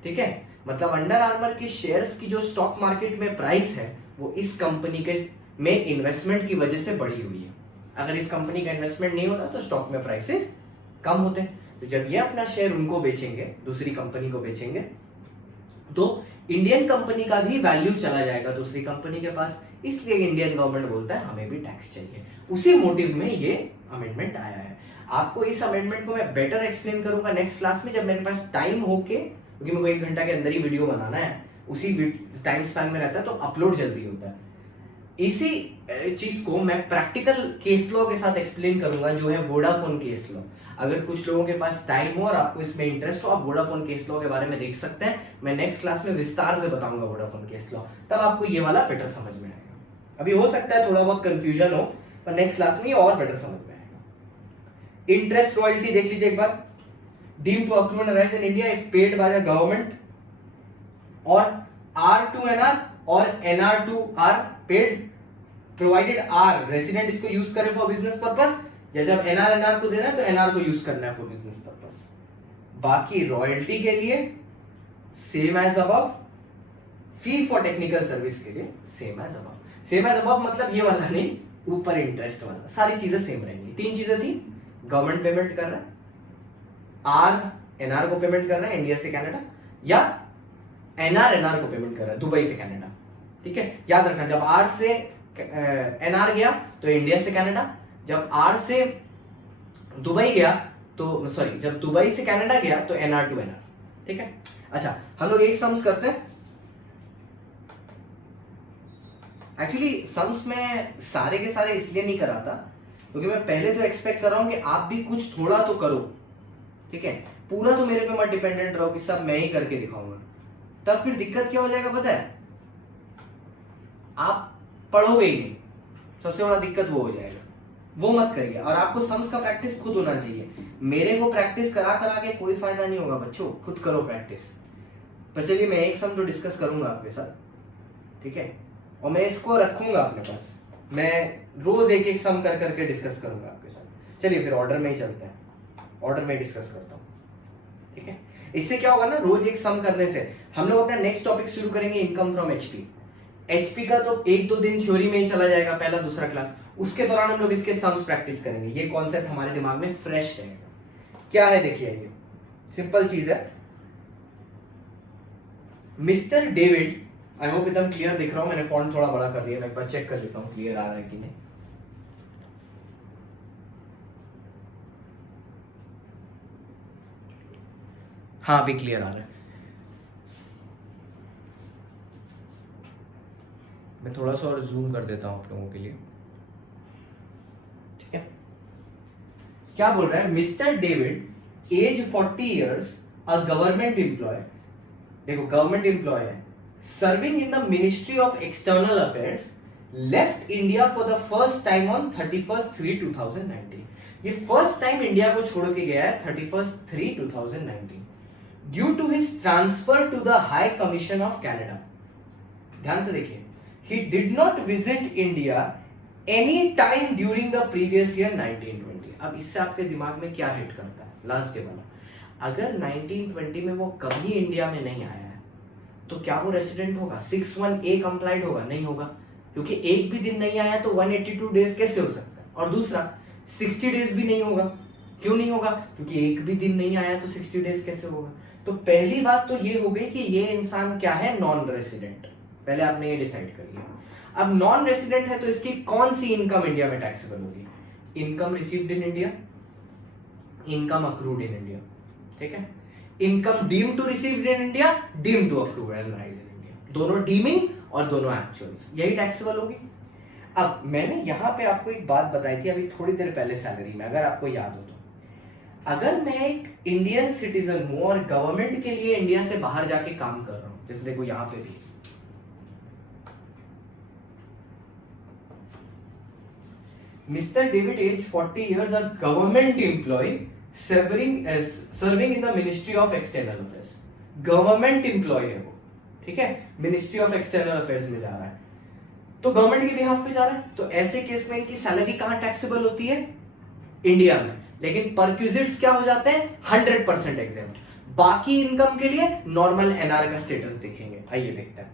ठीक है। मतलब अंडर आर्मर के शेयर्स की जो स्टॉक मार्केट में प्राइस है वो इस कंपनी के में इन्वेस्टमेंट की वजह से बढ़ी हुई है। अगर इस कंपनी का इन्वेस्टमेंट नहीं होता तो स्टॉक में प्राइसेस कम होते। तो जब ये अपना शेयर उनको बेचेंगे, दूसरी कंपनी को बेचेंगे, तो इंडियन कंपनी का भी वैल्यू चला जाएगा दूसरी कंपनी के पास। इसलिए इंडियन गवर्नमेंट बोलता है हमें भी टैक्स चाहिए। उसी मोटिव में ये अमेंडमेंट आया है। आपको इस अमेंडमेंट को मैं बेटर एक्सप्लेन करूंगा नेक्स्ट क्लास में, जब मेरे पास टाइम हो के, क्योंकि मेरे को 1 घंटा के अंदर ही वीडियो बनाना है, उसी टाइम स्पैन में रहता है तो अपलोड जल्दी होता है। इसी चीज को मैं प्रैक्टिकल केस लॉ के साथ एक्सप्लेन करूंगा, जो है वोडाफोन केस लॉ। अगर कुछ लोगों के पास टाइम हो और आपको इसमें इंटरेस्ट हो, आप वोडाफोन केस लॉ के बारे में देख सकते हैं। मैं नेक्स्ट क्लास में विस्तार से बताऊंगा वोडाफोन केस लॉ, तब आपको ये वाला बेटर समझ में आएगा। अभी हो सकता है थोड़ा बहुत कंफ्यूजन हो, पर नेक्स्ट क्लास में ये और बेटर समझ में आएगा। इंटरेस्ट रॉयल्टी देख लीजिए एक बार। Deemed to accrue and arise in India if paid by the government और R2NR और NR2 are paid provided R resident इसको यूज करे फॉर बिजनेस पर्पस, या जब NR को देना है तो NR को यूज करना है फॉर बिजनेस पर्पस। बाकी रॉयल्टी के लिए same as above, fee for technical service के लिए same as above. Same as above मतलब ये वाला नहीं, ऊपर इंटरेस्ट वाला, सारी चीजें सेम रहेंगी। 3 चीजें थी, गवर्नमेंट पेमेंट कर रहा है, R NR को पेमेंट कर रहा है इंडिया से कनाडा, या NR को पेमेंट कर रहा है दुबई से कनाडा, ठीक है। याद रखना, जब R से NR गया तो इंडिया से कनाडा, जब R से दुबई गया तो सॉरी, जब दुबई से कनाडा गया तो NR to NR, ठीक है। अच्छा, हम लोग एक सम्स करते हैं। एक्चुअली सम्स में सारे के सारे इसलिए नहीं कराता क्योंकि मैं पहले तो एक्सपेक्ट कर रहा हूं कि आप भी कुछ थोड़ा तो करो, ठीक है। पूरा तो मेरे पे मत डिपेंडेंट रहो कि सब मैं ही करके दिखाऊंगा, तब फिर दिक्कत क्या हो जाएगा पता है, आप पढ़ोगे ही नहीं, सबसे बड़ा दिक्कत वो हो जाएगा। वो मत करिए, और आपको सम्स का प्रैक्टिस खुद होना चाहिए। मेरे को प्रैक्टिस करा करा के कोई फायदा नहीं होगा बच्चों, खुद करो प्रैक्टिस। पर चलिए मैं एक सम तो डिस्कस करूंगा आपके साथ, ठीक है, और मैं इसको रखूंगा अपने पास। मैं रोज एक एक सम कर करके डिस्कस करूंगा आपके साथ। चलिए फिर ऑर्डर में ही चलते हैं, ऑर्डर में डिस्कस करता हूँ, ठीक है। इससे क्या होगा ना, रोज एक सम करने से हम लोग अपना नेक्स्ट टॉपिक शुरू करेंगे, इनकम फ्रॉम एचपी। एचपी का तो एक दो दिन थ्योरी में ही चला जाएगा, पहला दूसरा क्लास, उसके दौरान हम लोग इसके सम्स प्रैक्टिस करेंगे। ये कॉन्सेप्ट हमारे दिमाग में फ्रेश रहेगा। क्या है देखिए, ये सिंपल चीज है। मिस्टर डेविड, आई होप एकदम क्लियर दिख रहा हूं, मैंने फॉन्ट थोड़ा बड़ा कर दिया, मैं एक बार चेक कर लेता हूं क्लियर आ रहा है कि नहीं। हाँ अभी क्लियर आ रहा है। मैं थोड़ा सा और जूम कर देता हूं आप लोगों के लिए, ठीक है। क्या बोल रहा है, Mister David age 40 years, a government employ, देखो गवर्नमेंट एम्प्लॉय है, serving in the Ministry of External Affairs, left India for the first time on 31/3/2019। ये फर्स्ट टाइम इंडिया को छोड़ के गया है 31/3/2019 due to his transfer to the High Commission of Canada. ध्यान से देखिए, he did not visit India any time during the previous year 1920। अब इससे आपके दिमाग में क्या हिट करता है, लास्ट डे वाला, अगर 1920 में वो कभी इंडिया में नहीं आया है तो क्या वो रेसिडेंट होगा, 61A कंप्लाइड होगा? नहीं होगा, क्योंकि एक भी दिन नहीं आया तो 182 डेज कैसे हो सकता है। और दूसरा 60 डेज भी नहीं होगा। क्यों नहीं होगा, क्योंकि एक भी दिन नहीं आया तो 60 डेज कैसे होगा। तो पहली बात तो ये हो गई कि ये इंसान क्या है, नॉन रेसिडेंट। पहले आपने ये डिसाइड कर लिया। अब नॉन रेसिडेंट है तो इसकी कौन सी इनकम इंडिया में टैक्सेबल होगी, income received in India, income accrued in India, ठीक है। Income deem to received in India, deem to accrued and rise in India, दोनों डीमिंग और दोनों एक्चुअल्स, यही टैक्सेबल होगी। अब मैंने यहां पे आपको एक बात बताई थी अभी थोड़ी देर पहले सैलरी में, अगर आपको याद हो तो, अगर मैं एक इंडियन सिटीजन हूं और गवर्नमेंट के लिए इंडिया से बाहर जाके काम कर रहा हूं, जैसे देखो यहां पे भी Mr. David, age 40 years, a government employee serving in the Ministry of External Affairs। Government employ है वो, ठीक है, मिनिस्ट्री ऑफ एक्सटर्नल अफेयर्स में जा रहा है, तो गवर्नमेंट के बिहाफ पे जा रहा है, तो ऐसे केस में इनकी सैलरी कहां टैक्सेबल होती है, इंडिया में। लेकिन परक्विजिट्स क्या हो जाते हैं, 100% एग्जेम्प्ट। बाकी इनकम के लिए नॉर्मल एनआर का स्टेटस देखेंगे। आइए देखते हैं,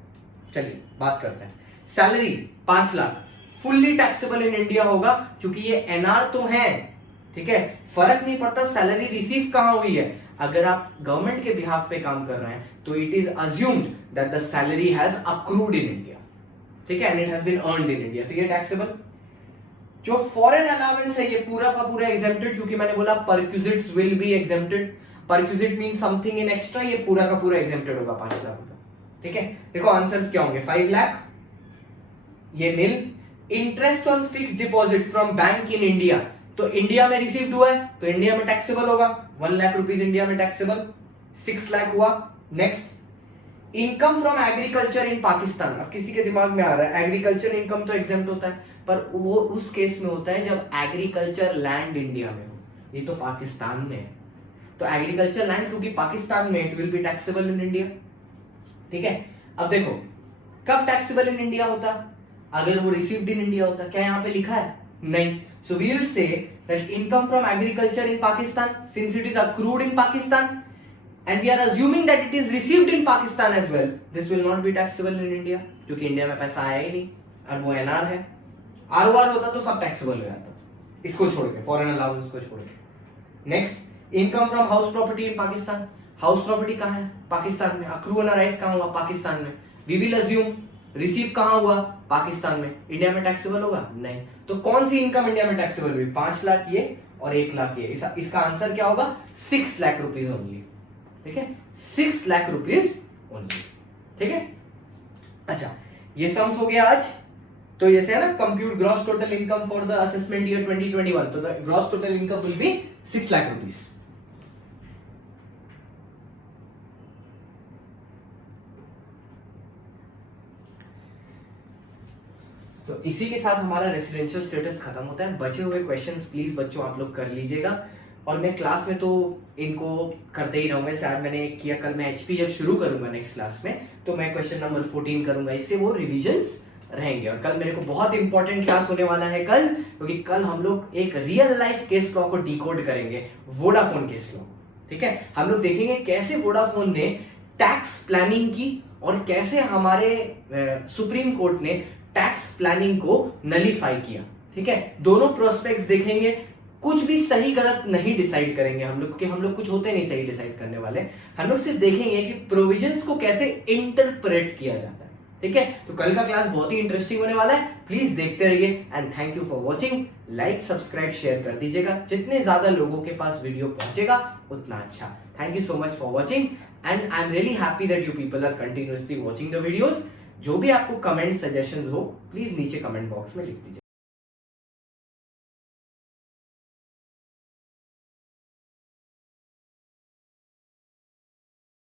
चलिए बात करते हैं। Salary 5 lakh fully taxable in India होगा, क्योंकि ये एनआर तो है, ठीक है। फर्क नहीं पड़ता सैलरी रिसीव कहां हुई है, अगर आप गवर्नमेंट के बिहाफ पे काम कर रहे हैं तो it is assumed that the salary has accrued in India, ठीक है, and it has been earned in India, तो ये टैक्सेबल। जो फॉरेन अलाउंस है ये पूरा का पूरा एग्जेम्प्टेड, क्योंकि मैंने बोला perquisites will be exempted. Perquisite mean something in extra, ये पूरा का पूरा एग्जेम्प्टेड होगा 5 लाख रुपए, ठीक है। देखो आंसर्स क्या होंगे, 5 लाख ये nil. Interest on fixed deposit from bank in India, तो इंडिया में रिसीव्ड हुआ है तो इंडिया में टैक्सेबल होगा, 1 लाख रुपीज इंडिया में टैक्सेबल, 6 लाख हुआ। Next, income from agriculture in Pakistan. अब किसी के दिमाग में आ रहा है एग्रीकल्चर इनकम तो एग्जेम्प्ट होता है, पर वो उस केस में होता है जब एग्रीकल्चर लैंड इंडिया में हो, ये तो पाकिस्तान में है, तो एग्रीकल्चर लैंड क्योंकि पाकिस्तान में it will be taxable in India, ठीक है। अब देखो कब टैक्सेबल इन इंडिया होता, अगर वो रिसीव्ड इन इंडिया होता। क्या यहाँ पे लिखा है, नहीं। So we will say that income from agriculture in Pakistan, since it is accrued in Pakistan and we are assuming that it is received in Pakistan as well, this will not be taxable in India, क्योंकि India में पैसा आया ही नहीं और वो NR है। ROR होता तो सब टैक्सेबल हो जाता, इसको छोड़ के, फॉरेन अलाउंस को छोड़ के। Next, income from house property in Pakistan. House property कहाँ है, पाकिस्तान में। अक्रू ना राइज कहाँ हुआ, पाकिस्तान में। वी विल अज्यूम रिसीव कहाँ हुआ, पाकिस्तान में। इंडिया में टैक्सेबल होगा, नहीं। तो कौन सी इनकम इंडिया में टैक्सेबल हुई, 5 लाख ये और 1 लाख ये। इसका आंसर क्या होगा, 6 लाख रुपीज ओनली, ठीक है, 6 लाख रुपीज ओनली। ठीक है, अच्छा ये सम्स हो गया आज। तो जैसे है ना, compute gross total income for the assessment year 2021, तो the gross total income will B 6 lakh rupees. तो इसी के साथ हमारा रेसिडेंशियल स्टेटस खत्म होता है। बचे हुए क्वेश्चंस प्लीज बच्चों आप लोग कर लीजिएगा, और मैं क्लास में तो इनको करते ही रहूंगा। शायद मैंने किया, कल मैं एचपी जब शुरू करूंगा नेक्स्ट क्लास में, तो मैं क्वेश्चन नंबर 14 करूंगा, इससे वो रिविजन्स रहेंगे। और कल मेरे को बहुत इंपॉर्टेंट क्लास होने वाला है कल, क्योंकि कल हम लोग एक रियल लाइफ केस लॉ को डिकोड करेंगे, वोडाफोन केस लॉ। ठीक है, हम लोग देखेंगे कैसे वोडाफोन ने टैक्स प्लानिंग की और कैसे हमारे सुप्रीम कोर्ट ने टैक्स प्लानिंग को नलीफाई किया। ठीक है, दोनों प्रोस्पेक्ट्स देखेंगे, कुछ भी सही गलत नहीं डिसाइड करेंगे हम लोग, क्योंकि हम लोग कुछ होते नहीं सही डिसाइड करने वाले। हम लोग सिर्फ देखेंगे कि प्रोविजंस को कैसे इंटरप्रेट किया जाता है। ठीक है, तो कल का क्लास बहुत ही इंटरेस्टिंग होने वाला है, प्लीज देखते रहिए। And thank you for watching. Like subscribe share कर दीजिएगा, जितने ज्यादा लोगों के पास वीडियो पहुंचेगा उतना अच्छा। Thank you so much for watching, and I am really happy that you people are continuously watching the videos. जो भी आपको कमेंट सजेशंस हो, प्लीज नीचे कमेंट बॉक्स में लिख दीजिए।